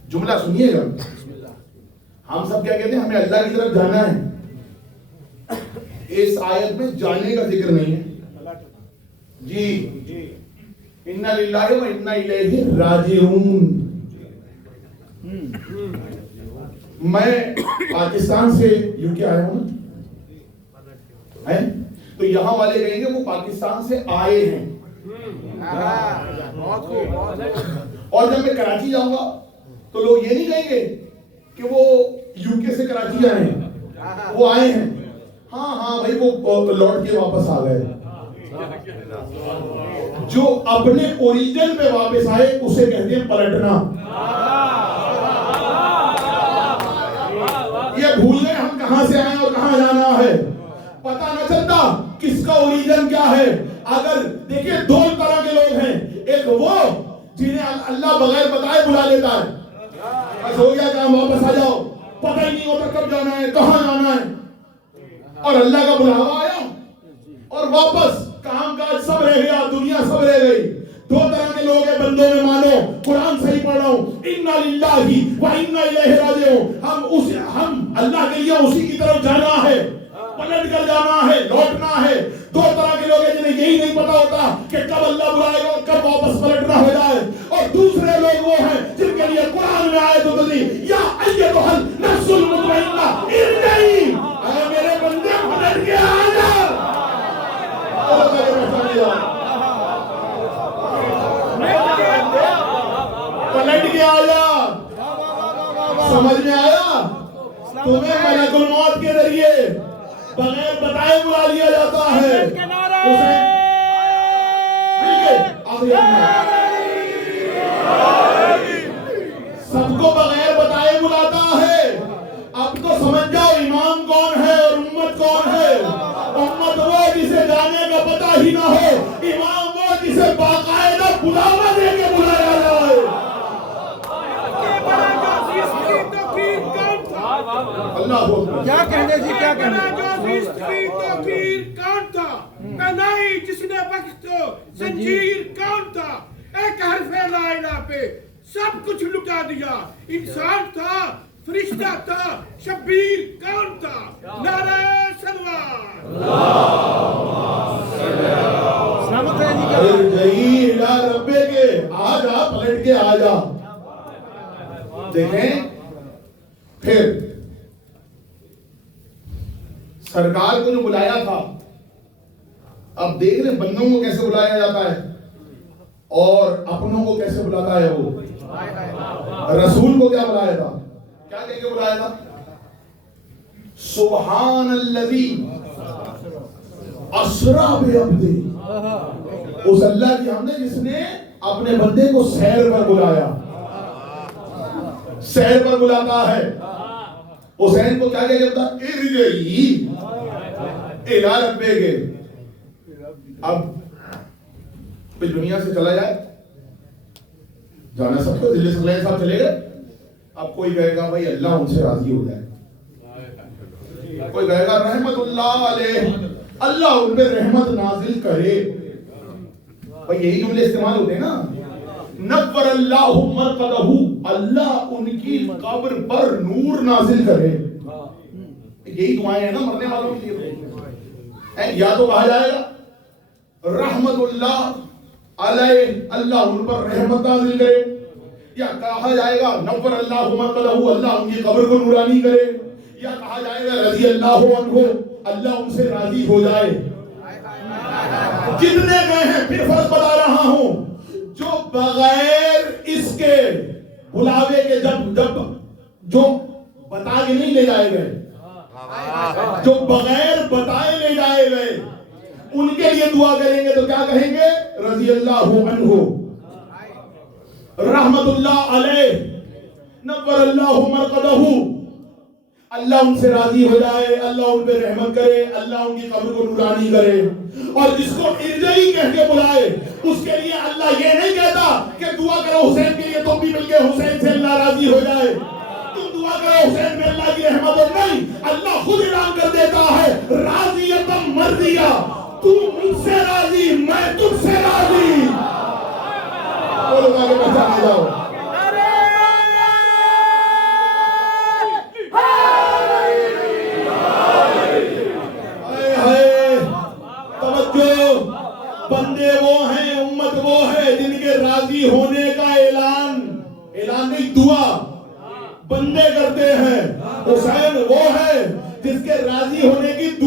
جملہ سنیے گا. ہم سب کیا کہتے ہیں ہمیں اللہ کی طرف جانا ہے. اس آیت میں جانے کا ذکر نہیں ہے جی. انا للہ و انا الیہ راجعون. میں پاکستان سے یو کے آیا ہوں نا, تو یہاں والے کہیں گے وہ پاکستان سے آئے ہیں. اور جب میں کراچی جاؤں گا تو لوگ یہ نہیں کہیں گے کہ وہ یو کے سے کراچی آئے ہیں, وہ آئے ہیں. ہاں بھائی وہ لوٹ کے واپس آ گئے. جو اپنے اوریجن پہ واپس آئے اسے کہتے ہیں پلٹنا. یہ بھول گئے ہم کہاں سے آئے اور کہاں جانا ہے, پتہ نہ چلتا کس کا اوریجن کیا ہے. اگر دیکھیں دو طرح کے لوگ ہیں, ایک وہ جنہیں اللہ بغیر بتائے بلا لیتا ہے, بس ہو گیا کام واپس آ جاؤ, پتہ ہی نہیں ہوتا کب جانا ہے کہاں جانا ہے, اور اللہ کا بلاوا آیا اور واپس کام کاج سب رہ گیا, دنیا سب رہ گئی. دو طرح کے لوگ ہیں بندوں میں, مانو قرآن صحیح پڑھ رہا ہوں, انا للہ و انا الیہ راجعون. ہم اللہ کے لیے اسی کی طرف جانا ہے, پلٹ کر جانا ہے, لوٹنا ہے. دو طرح کے لوگ ہیں جنہیں یہی نہیں پتا ہوتا کہ کب اللہ بلائے گا اور کب واپس پلٹنا ہو جائے. اور دوسرے لوگ وہ ہیں جن کے لیے قرآن میں آئے تو گزری, یا ایتھا النفس المطمئنہ ارجعی, اے میرے بندے پلٹ کے آ جا. پلٹ کے آ جا. سمجھ میں آیا؟ تمہیں ملک الموت کے ذریعے بغیر بتائے بلا لیا جاتا ہے. سب کو بغیر بتائے بلاتا ہے. اب تو سمجھ جاؤ امام کون ہے اور امت کون ہے. امت وہ جسے جانے کا پتہ ہی نہ ہو, امام وہ جسے باقاعدہ بلاوا دے کے بلایا جائے. اللہ کیا کہنے جی, کیا کہنے کون تھا, نہیں جس نے وقت زنجیر کون تھا, ایک حرف لا الہ پہ سب کچھ لٹا دیا. انسان تھا, فرشتہ تھا, شبیر کون تھا. نعرہ سلوات. ارجعی الی ربک, آ جا, پلٹ کے آ جا. دیکھیں پھر سرکار کو جو بلایا تھا, اب دیکھ رہے بندوں کو کیسے بلایا جاتا ہے اور اپنوں کو کیسے بلاتا ہے. وہ رسول کو کیا بلایا تھا, کیا کہہ کے بلایا تھا, سبحان الذی اسریٰ بعبدہ. اس اللہ کی حمد ہے جس نے اپنے بندے کو سیر پر بلایا. سیر پر بلاتا ہے. حسین کو کیا کہہ کے بتا, ارجعی الی ربک. اب دنیا سے چلا جائے, جانا سب کو, دلی سے صاحب چلے گئے. اب کوئی کہے گا بھائی اللہ ان سے راضی ہو جائے, کوئی کہے گا رحمت اللہ علیہ, اللہ ان پہ رحمت نازل کرے. بھائی یہی جملے استعمال ہوتے ہیں نا, نور اللہ مرقدہ, اللہ ان کی قبر پر نور نازل کرے. یہی دعائیں ہیں نا مرنے والوں کے لیے. یا تو کہا جائے گا رحمت اللہ علیہ, اللہ ان پر رحمت نازل کرے, یا کہا جائے گا نور اللہ مرقدہ, اللہ ان کی قبر کو نورانی کرے, یا کہا جائے گا رضی اللہ عنہ, اللہ ان سے راضی ہو جائے. جتنے گئے ہیں پھر فرض بتا رہا ہوں, جو بغیر اس کے بلاوے کے جب جو بتا کے نہیں لے جائے گئے, جو بغیر بتائے لے جائے گئے, ان کے لیے دعا کریں گے تو کیا کہیں گے, رضی اللہ عنہ, رحمت اللہ علیہ, نور اللہ مرقدہ, اللہ ان سے راضی ہو جائے, اللہ ان پہ رحمت کرے, اللہ ان کی قبر کو نورانی کرے. اور جس کو ارجعی کہہ کے بلائے اس کے لیے اللہ یہ نہیں کہتا کہ دعا کرو حسین کے لیے, تم بھی مل کے حسین سے اللہ راضی ہو جائے, تم دعا کرو حسین میں اللہ کی رحمت ہو. نہیں, اللہ خود اعلان کر دیتا ہے راضیۃ مرضیہ, تم مجھ سے راضی میں تم سے راضی. بولو آگے پہچانے جاؤ.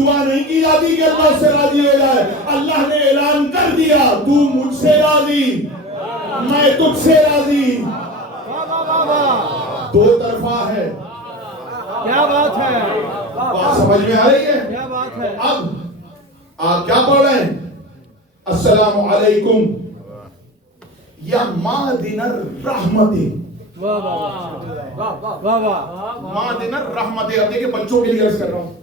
دعا نہیں کی جاتی کہ اللہ اس سے راضی ہو جائے. اللہ نے اعلان کر دیا تو مجھ سے راضی میں تجھ سے راضی. دو طرفہ ہے. کیا بات ہے, بات سمجھ میں آ رہی ہے؟ کیا بات ہے. اب آپ کیا پڑھ رہے ہیں؟ السلام علیکم یا مادن الرحمت. واہ واہ واہ واہ. مادن الرحمت. اب دیکھیں بچوں کے لیے عرض کر رہا ہوں.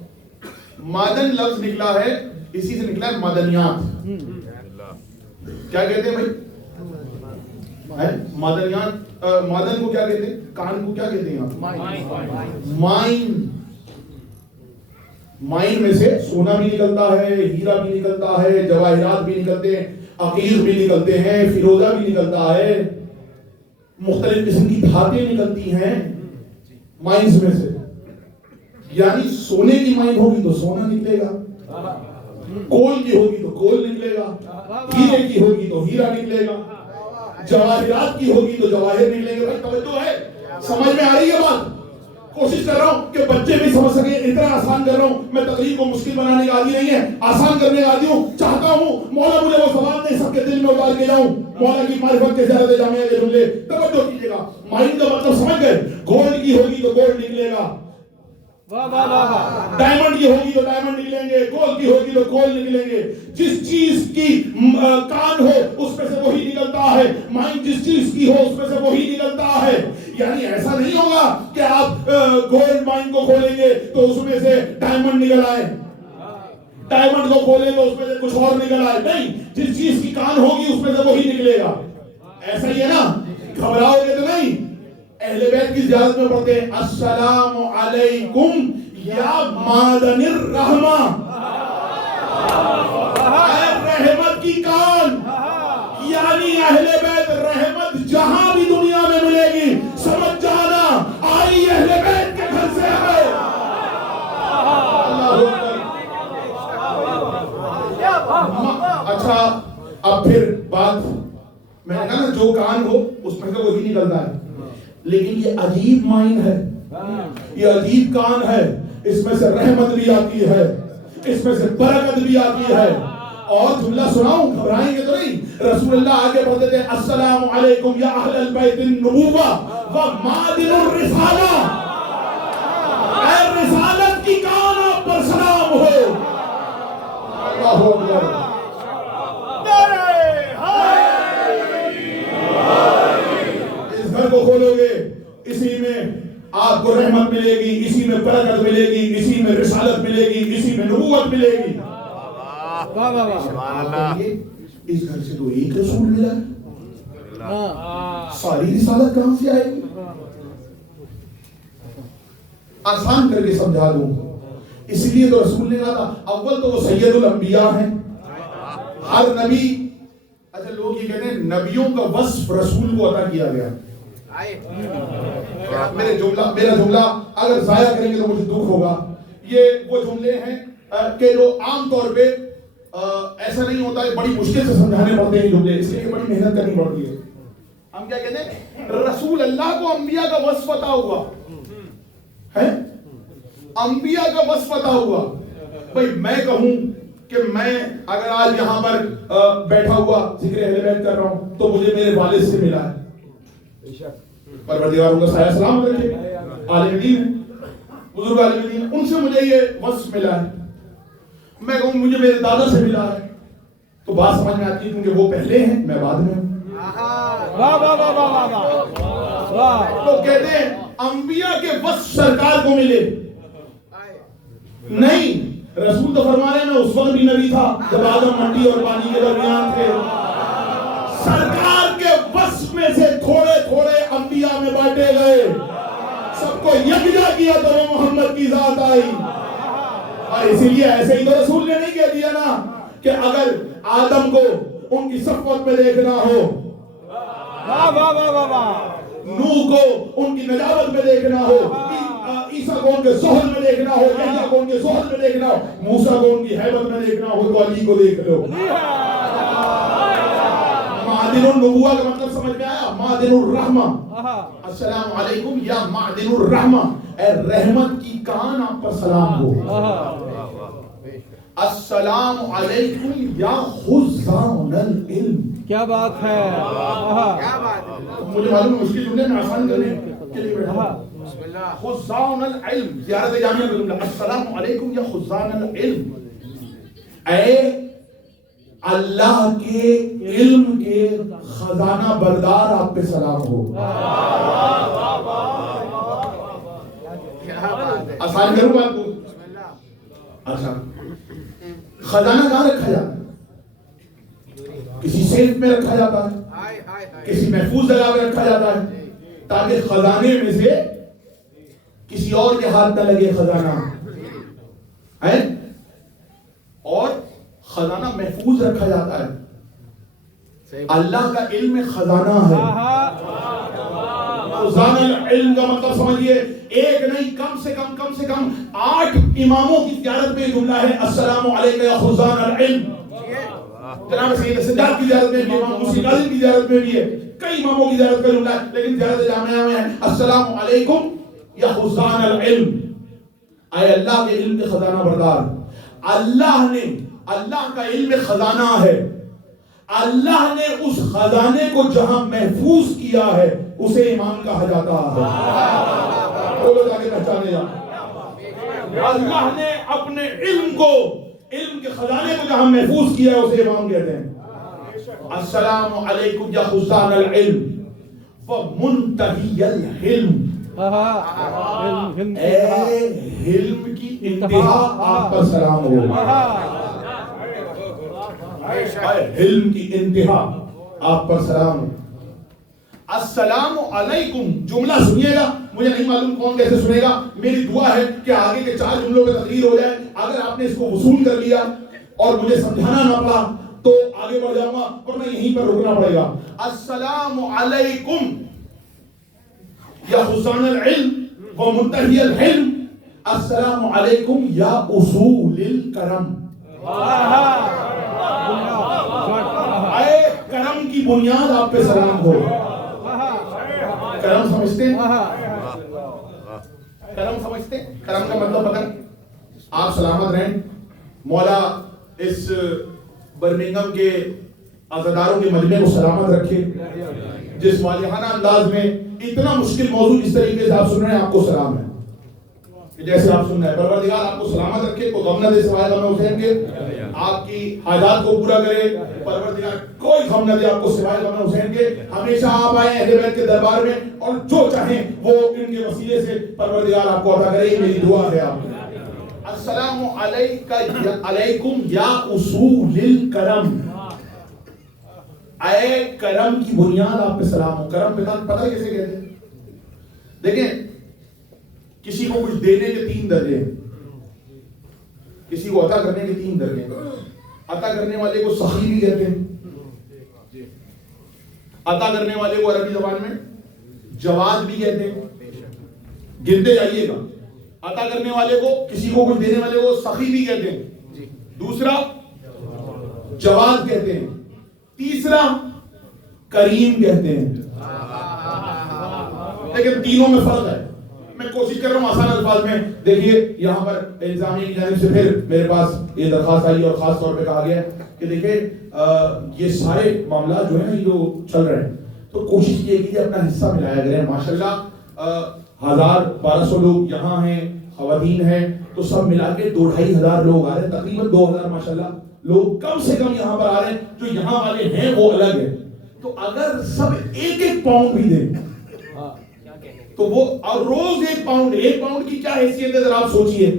مادن لفظ نکلا ہے, اسی سے نکلا ہے مدنیات. کیا کہتے ہیں بھائی مادنیات؟ مادن کو کیا کہتے ہیں؟ کان کو کیا کہتے ہیں آپ؟ مائن. مائن میں سے سونا بھی نکلتا ہے, ہیرا بھی نکلتا ہے, جواہرات بھی نکلتے ہیں, عقیق بھی نکلتے ہیں, فیروزہ بھی نکلتا ہے, مختلف قسم کی دھاتیں نکلتی ہیں مائنز میں سے. یعنی سونے کی مائن ہوگی تو سونا نکلے گا, کول کی ہوگی تو کول نکلے گا, ہیرے کی ہوگی تو ہیرا نکلے گا, جواہرات کی ہوگی تو جواہر نکلیں گے. بھائی توجہ ہے, سمجھ میں آ رہی ہے بات؟ کوشش کر رہا ہوں کہ بچے بھی سمجھ سکیں, اتنا آسان کر رہا ہوں. میں تقریر کو مشکل بنانے کا عادی نہیں ہے, آسان کرنے کا عادی ہوں. چاہتا ہوں مولا مجھے وہ سوال نہیں سب کے دل میں اتار کے جاؤں. مولا کی معرفت کے زیادہ جامعہ کے جملے توجہ کیجیے گا. مائن کا مطلب سمجھ گئے؟ گولڈ کی ہوگی تو گولڈ نکلے گا, ڈائمنڈ کی ہوگی تو ڈائمنڈ نکلیں گے, گول کی ہوگی تو گول نکلیں گے. جس چیز کی کان ہو اس میں سے وہی نکلتا ہے. مائن جس چیز کی ہو اس میں سے وہی نکلتا ہے. یعنی ایسا نہیں ہوگا کہ آپ گولڈ مائن کو کھولیں گے تو اس میں سے ڈائمنڈ نکل آئے, ڈائمنڈ کو کھولیں گے اس میں سے کچھ اور نکل آئے. نہیں, جس چیز کی کان ہوگی اس میں سے وہی نکلے گا. ایسا ہی ہے نا, گھبراؤ گے تو نہیں. اہل بیت کی زیارت میں پڑھتے ہیں السلام علیکم یا مادن الرحمہ, اے رحمت کی کان. یعنی اہل بیت رحمت جہاں بھی دنیا میں ملے گی سمجھ جانا آئی اہل بیت کے گھر سے ہے. اچھا اب پھر بات میں نے کہا نا جو کان ہو اس میں سے وہی نکلتا ہے. لیکن یہ عجیب مائن ہے, یہ عجیب کان ہے. اس میں سے رحمت بھی آتی ہے, اس میں سے برکت بھی آتی ہے. اور جملہ سناؤں, گھبرائیں گے تو نہیں. رسول اللہ آگے بڑھتے تھے السلام علیکم یا اہل البیت النبوہ و مادن الرسالہ. اے رسالت کی کان آپ پر سلام ہو. اللہ اکبر. اس گھر کو کھولو گے, اسی میں آپ کو رحمت ملے گی, اسی میں برکت ملے گی, اسی میں رسالت ملے گی, اسی میں نبوت ملے گی. اس گھر سے تو ایک رسول ملا ہے, ساری رسالت کہاں سے آئے گی؟ آسان کر کے سمجھا دوں. اس لیے تو رسول نے کہا تھا اول تو وہ سید الانبیاء ہیں, ہر نبی. اچھا لوگ یہ کہتے ہیں نبیوں کا وصف رسول کو عطا کیا گیا. میرا جملہ اگر ضائع کریں گے تو مجھے دکھ ہوگا. یہ وہ جملے ہیں کہ جو عام طور پہ ایسا نہیں ہوتا ہے, بڑی مشکل سے سمجھانے پڑتے ہیں جملے, اس لیے بڑی محنت کرنی پڑتی ہے. ہم کیا کہتے ہیں, رسول اللہ کو انبیاء کا وصف عطا ہوا ہے, انبیاء کا وصف عطا ہوا. بھئی میں کہوں کہ میں اگر آج یہاں پر بیٹھا ہوا ذکر اہل بیت کر رہا ہوں تو مجھے میرے والد سے ملا ہے, پروردگار ان کا سایہ سلام رکھے, عالم دین ہے, بزرگ عالم دین, ان سے مجھے یہ وصف ملا ہے. میں کہوں مجھے میرے دادا سے ملا ہے تو بات سمجھ میں آتی ہے کیونکہ وہ پہلے ہیں میں بعد میں ہوں. تو کہتے ہیں انبیاء کے وصف سرکار کو ملے نہیں. رسول تو فرما رہے ہیں میں اس وقت بھی نبی تھا جب آدم مٹی اور پانی کے درمیان تھے. سرکار کے وصف میں سے تھوڑے تھوڑے انبیاء میں بانٹے گئے, سب کو یکجا کیا تو وہ محمد کی ذات آئی. اور اسی لیے ایسے ہی تو رسول نے نہیں کہہ دیا نا کہ اگر آدم کو ان کی صفوت میں دیکھنا ہو, نوح کو ان کی نجابت میں دیکھنا ہو, عیسیٰ کو ان کے زہد میں دیکھنا ہو, یحییٰ کو ان کے زہد میں دیکھنا ہو, موسیٰ کو ان کی ہیبت میں دیکھنا ہو تو علی کو دیکھ لو. معدن النبوہ کا مطلب سمجھ میں آیا, معدن الرحمہ. السلام علیکم یا معدن الرحمہ, اے رحمت کی کان آپ پر سلام ہو. السلام علیکم یا خزان العلم. کیا بات ہے. مجھے معلوم ہے مشکل جملے میں آسان کرنے کے لیے بیٹھا. خزان العلم زیارت جامعہ میں جملہ السلام علیکم یا خزان العلم. اے اللہ کے علم کے خزانہ بردار آپ پہ سلام ہو. آسان کروں بات کو. اچھا خزانہ کہاں رکھا جاتا ہے؟ کسی سیف میں رکھا جاتا ہے, کسی محفوظ جگہ میں رکھا جاتا ہے تاکہ خزانے میں سے کسی اور کے ہاتھ نہ لگے خزانہ ہے, اور خزانہ محفوظ رکھا جاتا ہے. اللہ کا علم خزانہ ہے. خزانہ العلم کا مطلب سمجھئے ایک نہیں کم سے کم 8 اماموں کی زیارت میں جملہ ہے السلام علیکم یا خزان العلم. جناب سید سجاد کی زیارت میں بھی, امام موسی کاظم کی زیارت میں بھی ہے, کئی اماموں کی زیارت کا جملہ ہے, لیکن زیارت جامعہ میں ہے السلام علیکم یا خزان العلم. اے اللہ کے علم کے خزانہ بردار. اللہ کا علم خزانہ ہے. اللہ نے اس خزانے کو جہاں محفوظ کیا ہے اسے امام کہا جاتا ہے. بولو جا کے پہچانے جا. اللہ نے اپنے علم کے خزانے کو جہاں محفوظ کیا ہے اسے امام کہتے ہیں. السلام علیکم یا خزان العلم ومنتہی العلم. اے علم کی انتہا آپ پر سلام ہو. علم کی انتہا آپ پر سلام ہو. السلام علیکم جملہ سنیے گا, مجھے نہیں معلوم کون کیسے سنے گا, میری دعا ہے کہ آگے کے 4 جملوں میں تقریر ہو جائے. اگر آپ نے اس کو وصول کر لیا اور مجھے سمجھانا نہ پڑا تو آگے بڑھ جاؤں گا, ورنہ یہیں پر رکنا پڑے گا. السلام علیکم یا خزان العلم ومنتہی العلم. السلام علیکم یا اصول الکرم. اے کرم کی بنیاد آپ پہ سلام ہو. کرم سمجھتے ہیں؟ کرم سمجھتے ہیں؟ کرم کا مطلب پتہ ہے؟ آپ سلامت رہیں. مولا اس برمنگھم کے عزاداروں کے مجمع کو سلامت رکھے. جس والہانہ انداز میں اتنا مشکل موضوع جس طریقے سے آپ سن رہے ہیں, آپ کو سلام ہے جیسے آپ سن رہے ہیں. پروردگار آپ کو سلامت رکھے, کوئی غم نہ دے سوائے غم حسین کے, آپ کی حاجات کو پورا کرے. پروردگار کوئی غم نہ دے آپ کو سوائے غم حسین کے. ہمیشہ آپ آئیں اہل بیت کے دربار میں اور جو چاہیں وہ ان کے وسیلے سے پروردگار آپ کو عطا کرے. یہ میری دعا ہے آپ. السلام علیکم یا اصول الکرم. اے کرم کی بنیاد آپ پہ سلام ہو. کرم پتہ کیسے کہتے ہیں؟ دیکھیں, کسی کو کچھ دینے کے 3 درجے ہیں, کسی کو عطا کرنے کے 3 درجے ہیں. عطا کرنے والے کو سخی بھی کہتے ہیں, عطا کرنے والے کو عربی زبان میں جواد بھی کہتے ہیں. گنتے جائیے گا, عطا کرنے والے کو, کسی کو کچھ دینے والے کو سخی بھی کہتے ہیں, دوسرا جواد کہتے ہیں, تیسرا کریم کہتے ہیں. لیکن تینوں میں فرق ہے. میں کوشش کر رہا ہوں آسان الفاظ میں. دیکھیے یہاں پر انتظامیہ کی جانب سے پھر میرے پاس یہ درخواست آئی اور خاص طور پہ کہا گیا کہ دیکھیں یہ سارے معاملات جو ہیں جو چل رہے ہیں تو کوشش یہ کیجیے اپنا حصہ ملایا کریں. ماشاءاللہ 1000-1200 لوگ یہاں ہیں, خواتین ہیں, تو سب ملا کے 2,500 لوگ آ رہے ہیں, تقریباً 2000 ماشاءاللہ لوگ کم سے کم یہاں پر آ رہے ہیں. جو یہاں والے ہیں وہ الگ ہیں, تو اگر سب 1-1 پاؤنڈ بھی دیں تو وہ, اور روز 1 پاؤنڈ کی کیا حیثیت ہے ذرا آپ سوچئے.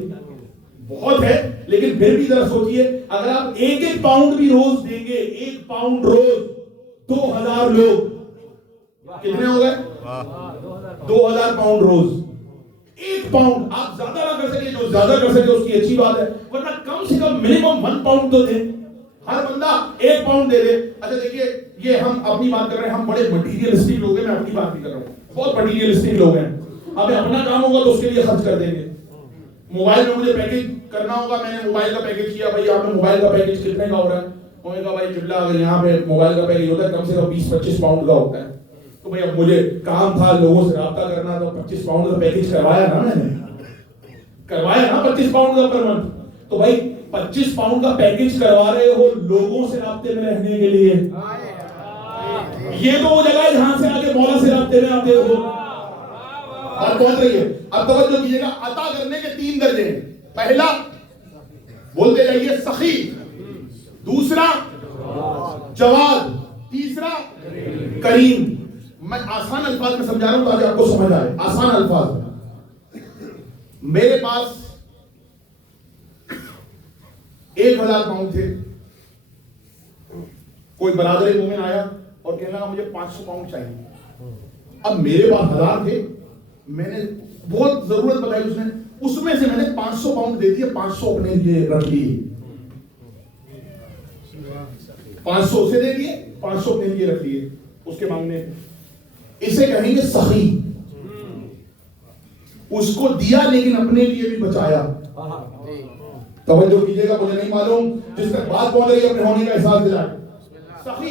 بہت ہے, لیکن پھر بھی ذرا سوچئے اگر آپ 1-1 پاؤنڈ بھی روز دیں گے, 1 پاؤنڈ روز, 2000 لوگ کتنے ہو گئے؟ 2000 پاؤنڈ روز. 1 پاؤنڈ آپ زیادہ نہ کر سکے, جو زیادہ کر سکے اس کی اچھی بات ہے, ورنہ کم سے کم منیمم 1 پاؤنڈ تو دیں. ہر بندہ 1 پاؤنڈ دے دے. اچھا دیکھیے یہ ہم اپنی بات کر رہے ہیں, ہم بڑے مٹیریلسٹک لوگ ہیں, میں اپنی بات نہیں کر رہا ہوں, بہت مٹیریلسٹک لوگ ہیں. ہمیں اپنا کام ہوگا تو اس کے لیے خرچ کر دیں گے. موبائل میں مجھے پیکج کرنا ہوگا, میں نے موبائل کا پیکج کیا, بھائی آپ نے موبائل کا پیکج کتنے کا ہو رہا ہے؟ انہوں نے کہا بھائی قبلہ اگر یہاں پہ موبائل کا پیکج ہوتا ہے کم سے کم 20-25 پاؤنڈ کا ہوتا ہے. تو بھئی اب مجھے کام تھا, لوگوں سے رابطہ کرنا, تو 25 پاؤنڈ کا پیکج کروایا نا, میں نے کروایا نا 25 پاؤنڈ کا پر منتھ. تو بھائی 25 پاؤنڈ کا پیکج کروا رہے ہو لوگوں سے رابطے میں رہنے کے لیے. یہ تو وہ جگہ ہے جہاں سے آگے مولا سے رابطے میں آتے ہو. بات پہنچ رہی ہے. اب توجہ کیجیے گا, عطا کرنے کے 3 درجے ہیں. پہلا بولتے جائیے سخی, دوسرا جواد, تیسرا کریم. میں آسان الفاظ میں سمجھا رہا ہوں تاکہ آپ کو سمجھ آئے. آسان الفاظ. میرے پاس 1000 پاؤنڈ تھے. کوئی برادر مومن آیا اور کہنے لگا مجھے 500 پاؤنڈ چاہیے. اب میرے پاس 1000 تھے, میں نے بہت ضرورت بتائی, اس میں سے میں نے 500 پاؤنڈ دے دیے, 500 اپنے لیے رکھ لیے. 500 اسے دے دیے, 500 اپنے لیے رکھ لیے. اس کے مانگنے اسے کہیں گے سخی. اس کو دیا لیکن اپنے لیے بھی بچایا. توجہ کیجیے گا, مجھے نہیں معلوم جس تک بات پہنچ رہی ہے اپنے ہونے کا احساس دلائے. سخی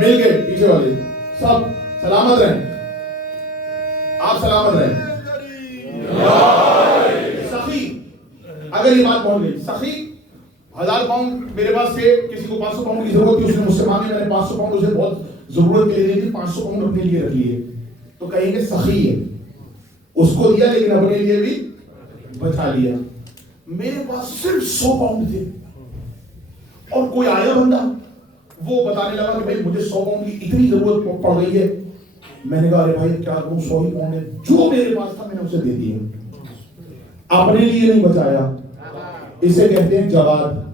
مل گئے, پیچھے والے سب سلامت رہیں, آپ سلامت رہیں. سخی, اگر یہ بات پہنچ گئی, سخی 1000 پاؤنڈ میرے پاس سے, کسی کو 500 پاؤنڈ کی ضرورت تھی, اس نے مجھ سے مانگے, میں نے 500 پاؤنڈ اسے بہت ضرورت کے لیے دی, 500 پاؤنڈ اپنے لیے رکھ لیے. تو کہیں گے سخی ہے, اس کو دیا لیکن اپنے لیے بھی بچا لیا. میرے پاس صرف 100 پاؤنڈ تھے اور کوئی آیا بندہ, وہ بتانے لگا کہ بھائی مجھے 100 پاؤنڈ کی اتنی ضرورت پڑ رہی ہے. میں نے کہا ارے بھائی کیا کروں, 100 ہی پاؤنڈ ہے, جو میرے پاس تھا میں نے اسے دے دیا, اپنے لیے نہیں بچایا. اسے کہتے ہیں جواد.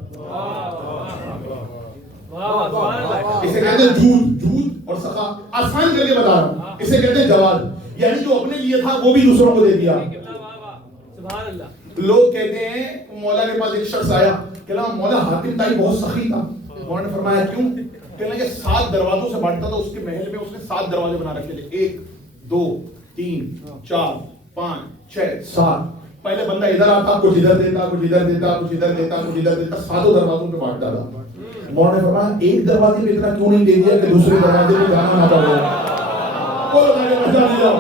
اسے کہتے ہیں جود اور سخا. آسان کر کے بتا رہا ہوں, اسے کہتے ہیں جواد, یعنی جو اپنے لیے تھا وہ بھی دوسروں کو دے دیا. لوگ کہتے ہیں مولا کے پاس ایک شخص آیا, کہنا مولا حاتم تائی بہت سخی تھا. مولا نے فرمایا کیوں؟ کہنا کہ 7 دروازوں سے بانٹتا تھا, اس کے محل میں اس نے 7 دروازے بنا رکھے تھے, 1 2 3 4 5 6 7. پہلے بندہ ادھر آتا, کچھ ادھر دیتا, کچھ ادھر دیتا, کچھ ادھر دیتا, کچھ ادھر دیتا, 7 دروازوں پہ بانٹتا تھا. مولا نے فرمایا ایک دروازے پہ اتنا کیوں نہیں دے دیا کہ دوسرے دروازے پہ جانا نہ پڑے. بولو میں نے بچا لیا.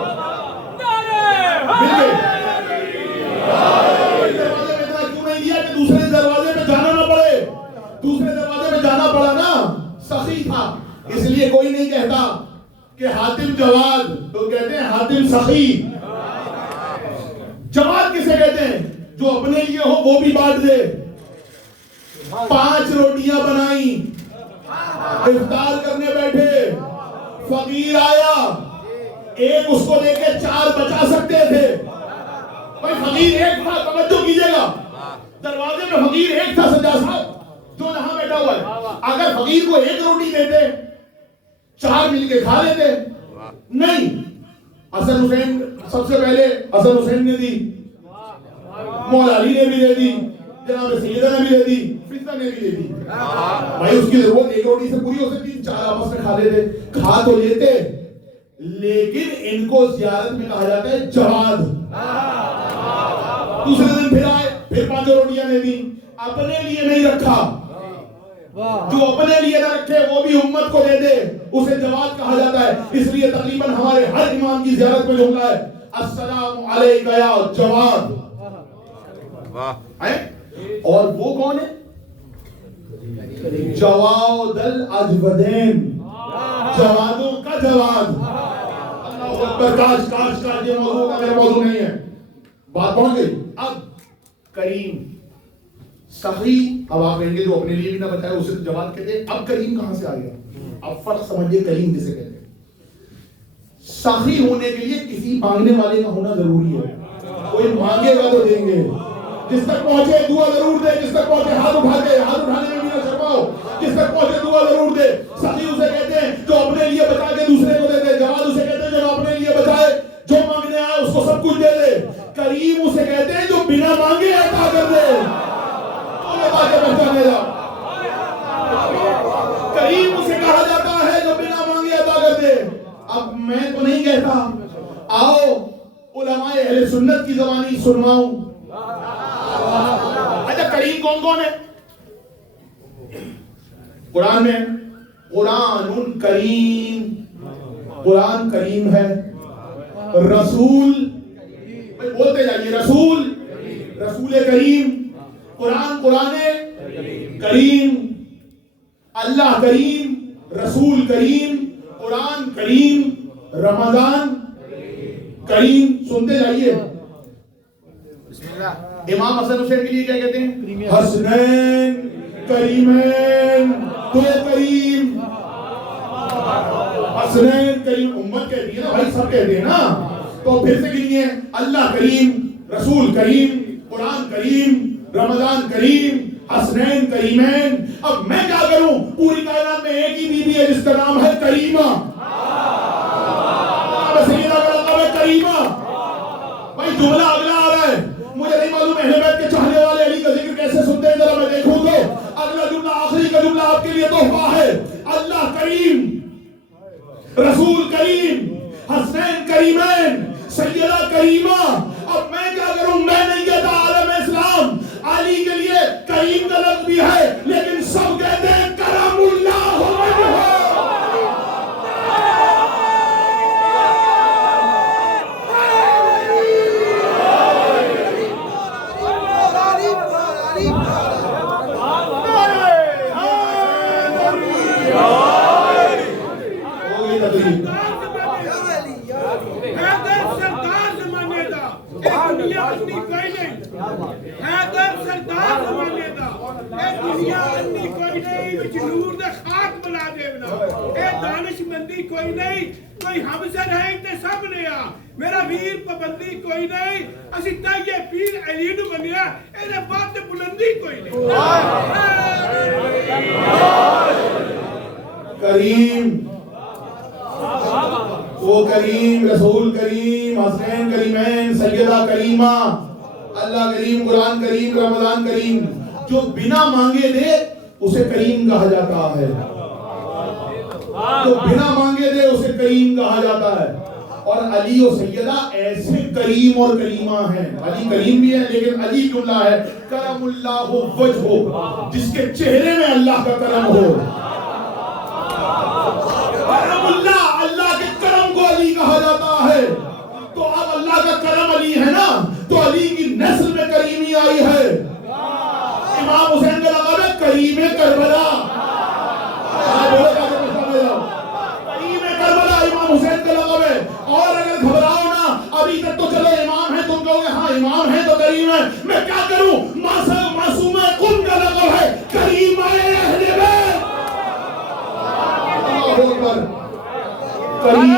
دروازے پہ اتنا کیوں نہیں دیا کہ دوسرے دروازے پہ جانا نہ پڑے. دوسرے دروازے پہ جانا پڑا نا, سخی تھا. اس لیے کوئی نہیں کہتا کہ حاتم جواد, تو کہتے ہیں حاتم سخی. جواد کسے کہتے ہیں؟ جو اپنے لیے ہو وہ بھی بانٹ دے. 5 روٹیاں بنائی, افطار کرنے بیٹھے, فقیر آیا, ایک اس کو دے کے 4 بچا سکتے تھے. بھائی فقیر ایک تھا, توجہ کیجیے گا, دروازے میں فقیر ایک تھا سجاد صاحب جو یہاں بیٹھا ہوا ہے. اگر فقیر کو 1 روٹی دیتے 4 مل کے کھا لیتے. نہیں, حسن حسین سب سے پہلے حسن حسین نے دی, مولا علی نے بھی دے دی, جناب سیدہ نے بھی دے دی, فتنہ نے بھی دے دی. بھائی اس کی ضرورت 1 روٹی سے پوری ہو سکتی, 4 آپس میں کھا لیتے. کھا تو لیتے, لیکن ان کو زیارت میں کہا جاتا ہے جواد. دوسرے دن پھر آئے, پھر 5 روٹیاں دے دی, اپنے لیے نہیں رکھا. جو اپنے لیے نہ رکھے وہ بھی امت کو دے دے, اسے جواد کہا جاتا ہے. اس لیے تقریباً ہمارے ہر امام کی زیارت میں جملہ ہے السلام علیکہ یا جواد. اور وہ کون ہے؟ جواد الاجودین, جوادوں کا جواد. اللہ اکبر, کاش کاش کاش یہ موضوع کا میرا موضوع نہیں ہے. بات پہنچ گئی. اب کریم سخی, اب آپ کہیں گے جو اپنے لیے بھی نہ بچائے اسے تو جواد کہتے ہیں. اب کریم کہاں سے آ گیا؟ اب فرق سمجھیے کریم کسے کہتے ہیں. سخی ہونے کے لیے کسی مانگنے والے کا ہونا ضروری ہے. کوئی مانگے گا تو دیں گے. جس تک پہنچے دعا ضرور دے, جس تک پہنچے ہاتھ اٹھا دے, ہاتھ اٹھانے میں بھی نہ شرماؤ. جس تک پہنچے دعا ضرور دے. سخی اسے کہتے ہیں جو اپنے لیے بچا کے دوسرے کو دے دے. جواد اسے کہتے ہیں جو اپنے لیے بچائے, جو مانگنے آئے اس کو سب کچھ دے دے. کریم اسے کہتے ہیں جو بنا مانگے عطا کر دے. کریم اسے کہا جاتا ہے جو بنا مانگے عطا کر دے. اب میں تو نہیں کہتا, آؤ علماء اہل سنت کی زبانی سنواؤں. اچھا کریم کون کون ہے قرآن میں؟ قرآن کریم, قرآن کریم ہے. رسول, بولتے جائیے, رسول, رسول کریم, قرآن کریم، اللہ کریم، رسول کریم، قرآن کریم، رمضان کریم. سنتے جائیے. امام حسن حسین کے لیے کیا کہتے ہیں؟ حسنین کریمین. تو کریم، حسنین کریم امت کہتی ہے نا بھائی، سب کہتے ہیں نا. تو پھر سے گنیے: اللہ کریم، رسول کریم، قرآن کریم، رمضان کریم، حسنین کریمین. اب میں کیا کروں؟ پوری کائنات میں ایک ہی بیوی ہے جس کا نام ہے کریمہ. کریمہ. بھائی جملہ اگلا آ رہا ہے، مجھے نہیں معلوم اہل بیت کے چاہنے والے علی کا ذکر کیسے سنتے ہیں، ذرا میں دیکھوں تو اگلا جملہ، آخری کا جملہ آپ کے لیے تحفہ ہے. اللہ کریم، رسول کریم، حسنین کریمین، سیدہ کریمہ. اب میں کیا کروں؟ میں نہیں کہتا عالم اسلام علی کے لیے کریم کا لفظ بھی ہے، لیکن سب کہتے ہیں کرم اللہ وجہہ. کوئی نہیں، کوئی حمزہ نہیں تے سب نے آ میرا ویر پابندی کوئی نہیں. اسی تائیے پیر علی نو بنیا، اے بات بلندی کوئی نہیں. کریم، وہ کریم، رسول کریم، حسنین کریمین، سیدہ کریمہ، اللہ کریم، قرآن کریم، رمضان کریم. جو بنا مانگے دے اسے کریم کہا جاتا ہے. جو بنا مانگے دے اسے کریم کہا جاتا ہے. اور علی و سیدہ ایسے کریم اور کریمہ ہیں. علی کریم بھی ہے لیکن عجیب جملہ ہے: کرم اللہ وجہہ، جس کے چہرے میں اللہ کا کرم ہو. کرم اللہ، اللہ کے کرم کو علی کہا جاتا ہے. تو اب اللہ کا کرم علی ہے نا، تو علی کی نسل میں کریمی آئی ہے. امام حسین کا لقب ہے کریم کربلا. حسین کا لقب ہے. اور اگر گھبراؤ نا، ابھی تک تو چلو امام ہے، تم کہو گے ہاں امام ہے تو کریم ہے. میں کیا کروں؟ معصوم قم کا لقب ہے کریم اہل بیت. اللہ اکبر. کریم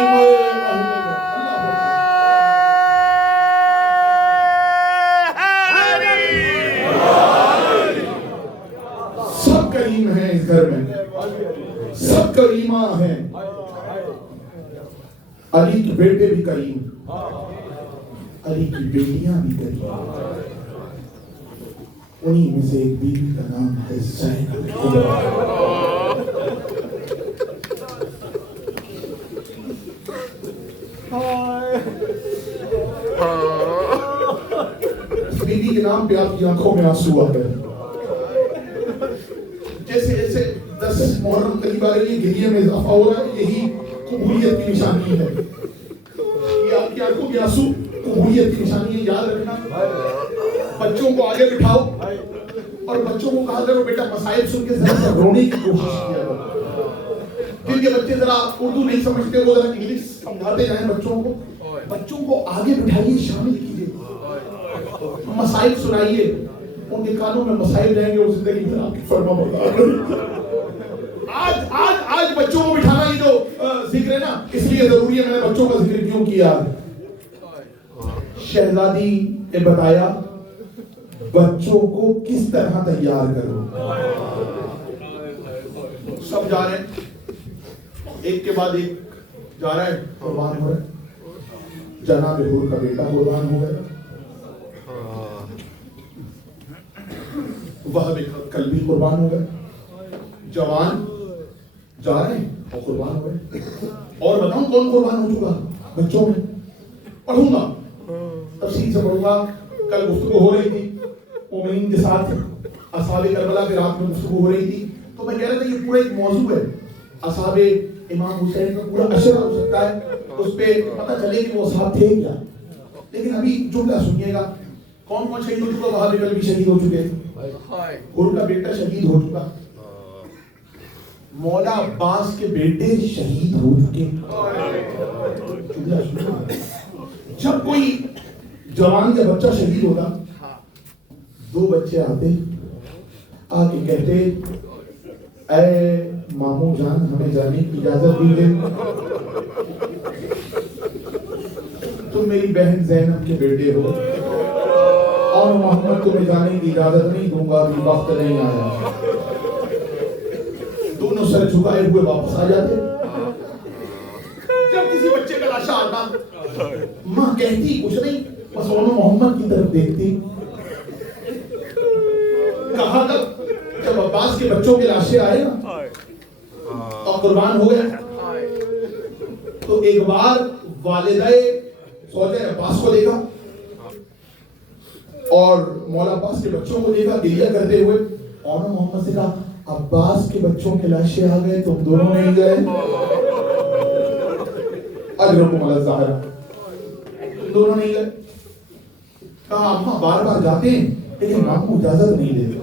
سب کریم ہیں اس گھر میں، سب کریمہ ہیں. علی کے بیٹے بھی کریم، علی کی بیٹیاں بھی کریم. انہی میں سے ایک بیوی کا نام ہے زینب. بیوی کے نام پہ آپ کی آنکھوں میں آنسو آ گئے. جیسے جیسے 10 محرم قریب آ رہی ہے، گریے میں اضافہ ہو رہا ہے. یہی قبولیت کی نشانی ہے. یہ آپ کی آنکھوں کی آنسو قبولیت کی نشانی ہے. یاد رکھنا، بچوں کو آگے بٹھاؤ اور بچوں کو کہا کرو بیٹا مسائل سن کے ذرا رونے کی کوشش کیا کرو. جن کے بچے ذرا اردو نہیں سمجھتے وہ ذرا انگلش سمجھاتے جائیں بچوں کو. بچوں کو آگے بٹھائیے، شامل کیجیے، مسائل سنائیے. ان کے کانوں میں مسائل رہیں گے، وہ زندگی میں آپ کی فرما بردار. آج بچوں کو بٹھانا ہی جو ذکر ہے نا، اس لیے ضروری ہے. میں نے بچوں کا ذکر کیوں کیا؟ شہزادی نے بتایا بچوں کو کس طرح تیار کرو. سب جا رہے ہیں، ایک کے بعد ایک جا رہا ہے، قربان ہو رہا ہے. جناب حور کا بیٹا قربان ہو گیا، وہب کلبی قربان ہو گئے. جوان جا رہے ہیں اور قربان ہو گئے. اور بتاؤں کون قربان ہو چکا؟ بچوں میں. پڑھوں گا، تفصیل سے پڑھوں گا. کل گفتگو ہو رہی تھی مومنین کے ساتھ، اصحاب کربلا کے رات میں گفتگو ہو رہی تھی. تو میں کہہ رہا تھا یہ پورا ایک موضوع ہے. اصحاب امام حسین کا پورا اشرہ ہو سکتا ہے، اس پہ پتہ چلے کہ وہ اصحاب تھے کیا. لیکن ابھی جملہ سنیے گا. کون کون شہید ہو چکا؟ وہاں بھی بھی شہید ہو چکے، ان کا بیٹا شہید ہو چکا، مولا عباس کے بیٹے شہید ہو چکے۔ جب کوئی جوان یا بچہ شہید ہوتا، دو بچے آتے آ کے کہتے اے ماموں جان ہمیں جانے کی اجازت دیجیے، تم میری بہن زینب کے بیٹے ہو اور محمد تمہیں جانے کی اجازت نہیں دوں گا، ابھی وقت نہیں آیا۔ دونوں سر جھکائے ہوئے واپس آ جاتے۔ جب کسی بچے کا لاشا آتا، ماں کہتی کچھ نہیں، بس محمد کی طرف دیکھتی۔ کہاں تک جب عباس کے بچوں کے لاشیں آئے نا اور قربان ہو گئے، تو ایک بار والدہ سوچے عباس کو دیکھا اور مولا عباس کے بچوں کو دیکھا گریہ کرتے ہوئے، اور محمد سے کہا عباس کے بچوں کے لاشیں آ گئے، تم دونوں نہیں گئے؟ اجرکم علی الظاہرہ، تم دونوں نہیں گئے؟ کہا اماں بار بار جاتے ہیں لیکن ماموں اجازت نہیں دیتے۔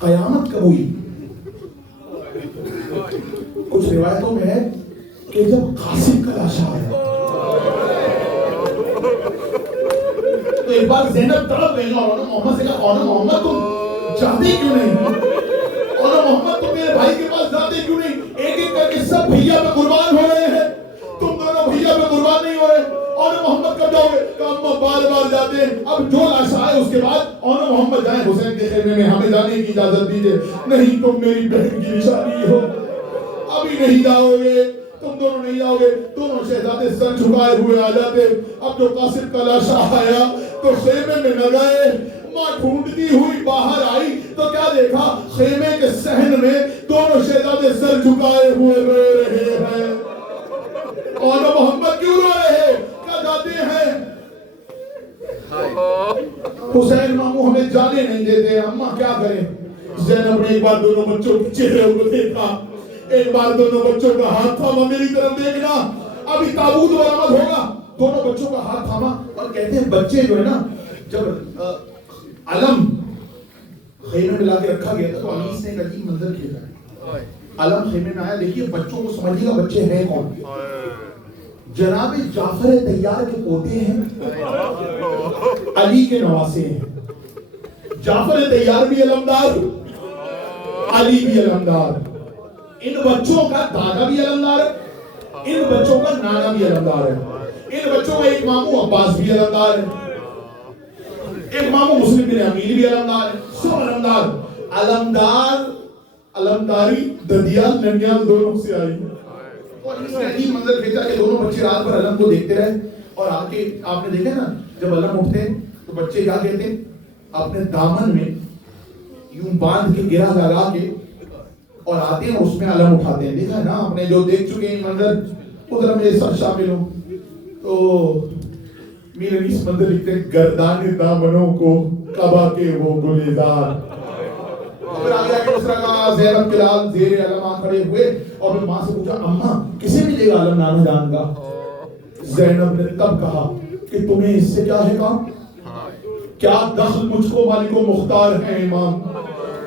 قیامت کب ہوئی؟ کچھ روایتوں میں ہے کہ جب قاسم کا لاشا آیا تو ایک بار زینب تڑپ گئی اور محمد سے کہا محمد تم جاتے کیوں نہیں؟ اور محمد تم میرے بھائی کے پاس جاتے کیوں نہیں؟ ایک ایک کر کے سب بھیا پہ قربان ہو رہے ہیں، تم دونوں بھیا پہ قربان نہیں ہو رہے، اور محمد کب جاؤ گے؟ کہ ہم بار بار جاتے ہیں، اب جو لاشا آئے اس کے بعد اور محمد جائیں حسین کے خیمے میں، ہمیں جانے کی اجازت دیجیے۔ نہیں تم میری بہن کی نشانی ہو، ابھی نہیں جاؤ گے، تم دونوں نہیں جاؤ گے۔ دونوں شہزادے سر جھکائے ہوئے آ جاتے۔ اب جو قاسم کا لاشا آیا تو خیمے میں نہ گئے، ماں ڈھونڈتی ہوئی باہر آئی تو کیا دیکھا؟ خیمے کے صحن میں دونوں شہزادے سر جھکائے ہوئے رو رہے ہیں۔ اور محمد کیوں رو رہے ہو؟ کیا جاتے ہیں؟ حسین ماموں ہمیں جانے نہیں دیتے، اماں کیا کریں؟ زینب نے ایک بار دونوں بچوں کے چہرے کو دیکھا، ایک بار دونوں بچوں کا ہاتھ تھاما، میری طرف دیکھنا، ابھی تابوت برآمد ہوگا۔ دونوں بچوں کا ہاتھ تھاما اور کہتے ہیں بچے جو ہے نا، جب علم خیمے میں لا کے رکھا گیا تھا تو انیس نے ایک عجیب منظر کھیلا۔ علم خیمے میں آیا، دیکھیے بچوں کو سمجھیے گا بچے ہیں کون؟ جناب جعفر طیار کے پوتے ہیں، علی کے نواسے ہیں۔ جعفر طیار بھی علمدار، علی بھی علمدار، ان بچوں کا دادا بھی علمدار ہے، ان بچوں کا نانا بھی علمدار ہے، ان بچوں کا ایک ماموں عباس بھی علمدار ہے، ایک ماموں مسلم بن عقیل بھی علمدار ہے، سب علمدار۔ علمدار علمداری ددیال ننیال دونوں سے آئی ہے۔ اور اس نے عجیب منظر کھینچا کہ دونوں بچے رات بھر علم کو دیکھتے رہے، اور آ کے آپ نے دیکھا نا جب علم اٹھتے ہیں تو بچے کیا کہتے ہیں؟ اپنے دامن میں یوں باندھ کے گرہ لگا کے اور آتے ہیں، اس میں علم اٹھاتے ہیں۔ دیکھا ہے نا آپ نے، جو دیکھ چکے ہیں منظر، ادھر میرے ساتھ شامل ہوں تو میرے اس منظر لکھتے ہیں گردان دامنوں کو کعبہ کے وہ گلزار۔ پھر آگے آگے دوسرا کہا زینب کے لال زیر علم کھڑے ہوئے اور پھر ماں سے پوچھا اماں کسے ملے گا علم نانا جان کا؟ زینب نے تب کہا کہ تمہیں اس سے کیا ہے کام؟ کیا دخل مجھ کو مالک و مختار ہے امام؟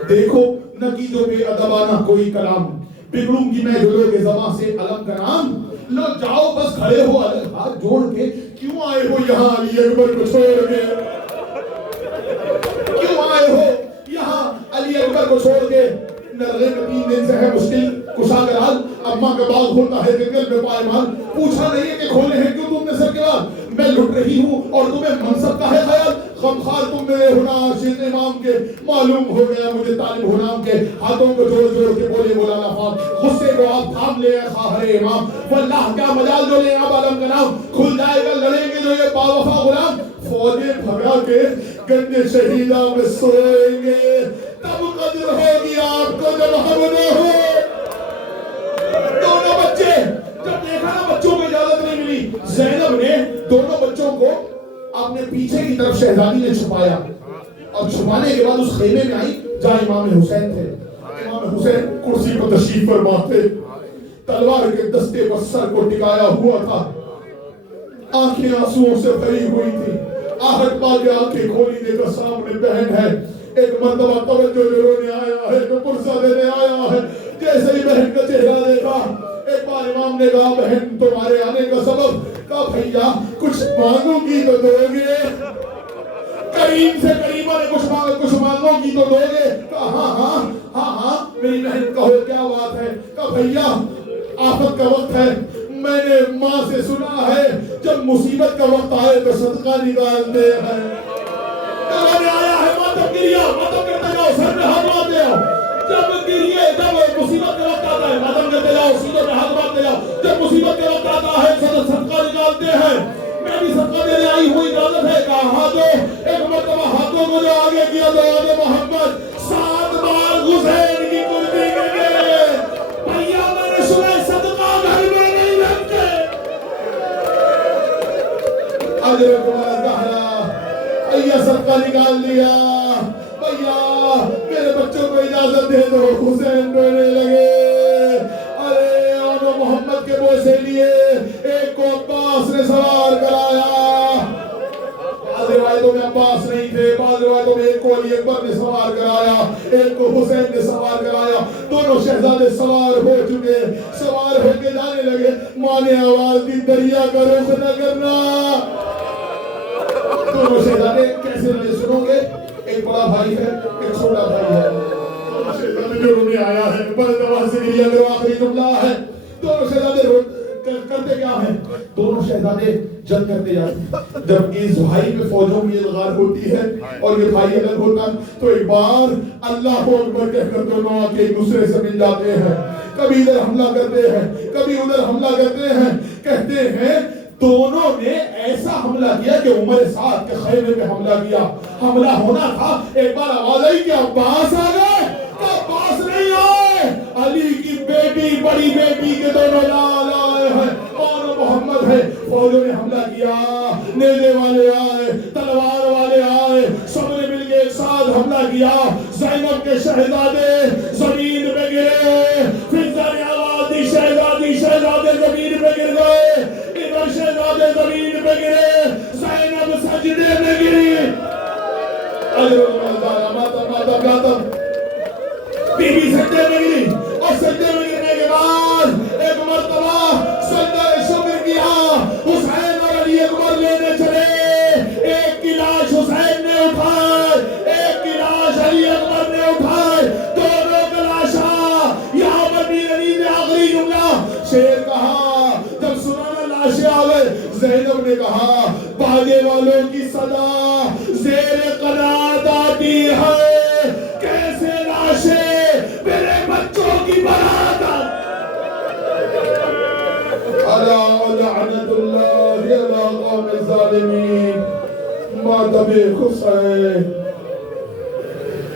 دیکھو نقیدوں پہ ادبانہ کوئی کلام، بگڑوں گی میں جلو کے زباں سے علم کا نام۔ لو جاؤ بس کھڑے ہو ہاتھ جوڑ کے، کیوں آئے ہو یہاں علی اکبر کو چھوڑ کے؟ کیوں آئے ہو یہاں علی اکبر کو چھوڑ کے؟ نرغے میں 3 دن سے ہے مشکل کشا کا حال، اماں کا باغ ہوتا ہے جنگل میں پائے مال، پوچھا نہیں ہے کہ کھولے ہیں کیوں تم نے سر کے بعد؟ میں لٹ رہی ہوں اور تمہیں منصب کا ہے خیال، غمخوار تم میرے ہونا عاشق امام کے، معلوم ہو گیا مجھے طالب غلام کے۔ ہاتھوں کو جوڑ جوڑ کے بولے مولانا خان، غصے کو آپ تھام لے خواہر امام، واللہ کیا مجال جو لے آپ عالم کا نام، کھل جائے گا لڑیں گے جو یہ باوفا غلام، فوجیں بھگا کے گنجے شہیدہ میں سوئیں گے، تب قدر ہوگی آپ کو جب ہم نہ ہو۔ دونوں بچے جب دیکھا نا بچوں کو اجازت نہیں ملی، زینب نے دونوں بچوں کو اپنے پیچھے کی طرف شہزادی نے چھپایا، اور چھپانے کے بعد اس خیمے میں آئی جہاں امام حسین تھے۔ امام حسین کرسی پر تشریف فرما تھے، تلوار کے دستے پر سر کو ٹکایا ہوا تھا، آنکھیں آنسوؤں سے بھری ہوئی تھی. آہٹ پا کے آنکھیں کھولی دیکھا سامنے بہن ہے. ایک مرتبہ توجہ رونے آیا ہے تو پرسہ دینے آیا ہے. جیسے ہی بہن کا چہرہ دیکھا ایک بار امام نے کہا بہن تمہارے آنے کا سبب؟ کہا بھیا کچھ مانگو گی تو دو گے. کریم سے کریمہ نے کچھ مانگو گی تو دو گے. کہا ہاں میری بہن کہو کیا بات ہے. کہا بھیا آفت کا وقت ہے. میں نے ماں سے سنا ہے جب مصیبت کا وقت آئے تو صدقہ نکالتے ہیں. آیا ہے ماتم گریا ماتم کرتے جاؤ سر میں ہاتھ مارتے جاؤ. جب مصیبت کا وقت آتا ہے ماتم کرتے جاؤ سیدھے میں ہاتھ مارتے جاؤ. جب مصیبت کا وقت آتا ہے صدقہ نکالتے ہیں. میں بھی صدقہ دینے آئی ہوئی اجازت ہے. کہا ہاتھوں ایک مرتبہ ہاتھوں کو جو آگے کیا تو آنے محمد 7 بار حسین کی قربی کے گئے. بھیا میں نے سنا صدقہ گھر میں نہیں رکھتے. اجر تمہارا زہرا بھیا صدقہ نکال لیا. بھیا میرے بچوں کو اجازت دے دو. حسین رونے لگے. ارے آنو محمد کے بوسے لیے ایک کو عباس نے سوار کرایا. بعض روایتوں میں عباس نہیں تھے, بعض روایتوں میں ایک کو علی اکبر نے سوار کرایا, ایک کو حسین نے سوار کرایا. دونوں شہزادے سوار ہو چکے, سوار ہو کے جانے لگے. ماں نے آواز دی دریا کا رخ نہ کرنا. دونوں شہزادے کیسے رہے سنو گے. ایک بڑا بھائی ہے ایک چھوٹا بھائی ہے. دونوں شہزادے جو رونے آیا ہے بڑے آواز سے گریا میرا آخری جملہ ہے. دونوں شہزادے کرتے کیا ہیں؟ دونوں شہزادے جنگ کرتے جاتے ہیں. جب اس بھائی میں فوجوں کی الغار ہوتی ہے اور یہ بھائی الگ ہوتا تو ایک بار اللہ کو اکبر کہہ کر دونوں آ کے ایک دوسرے سے مل جاتے ہیں. کبھی ادھر حملہ کرتے ہیں کبھی ادھر حملہ کرتے ہیں. کہتے ہیں دونوں نے ایسا حملہ کیا کہ عمر سعد کے خیمے پہ حملہ کیا. حملہ ہونا تھا ایک بار آواز آئی کہ عباس آ گئے. عباس نہیں آئے, علی کی بیٹی بڑی بیٹی کے دونوں لال آئے ہیں اور محمد ہے. فوجوں نے حملہ کیا, نیزے والے آئے, تلوار والے آئے, سب نے مل کے ایک ساتھ حملہ کیا. زینب کے شہزادے زمین پہ گرے. پھر ذرے آواز دی شہزادے زمین پہ گر گئے. ادھر شہزادے زمین پہ گرے, زینب سجدے میں گری. ماتم بی بی سجدے میں گری اور سجدے میں گرنے کے بعد ایک مرتبہ سجدہ شکر کیا. حسین اور علی اکبر لینے چلے. ایک کی لاش حسین نے اٹھائی, ایک کی لاش علی اکبر نے اٹھائی. دونوں کا لاشا یہاں پر بھی علی نے آخری جملہ شیر کہا. جب سنا نا لاشیں آ گئے, زینب نے کہا باجے والوں کی صدا زیر قناعت آتی ہے. کیسے لاشیں میرے بچوں کی برات. لعنت اللہ علی القوم الظالمین. ماتم حسین.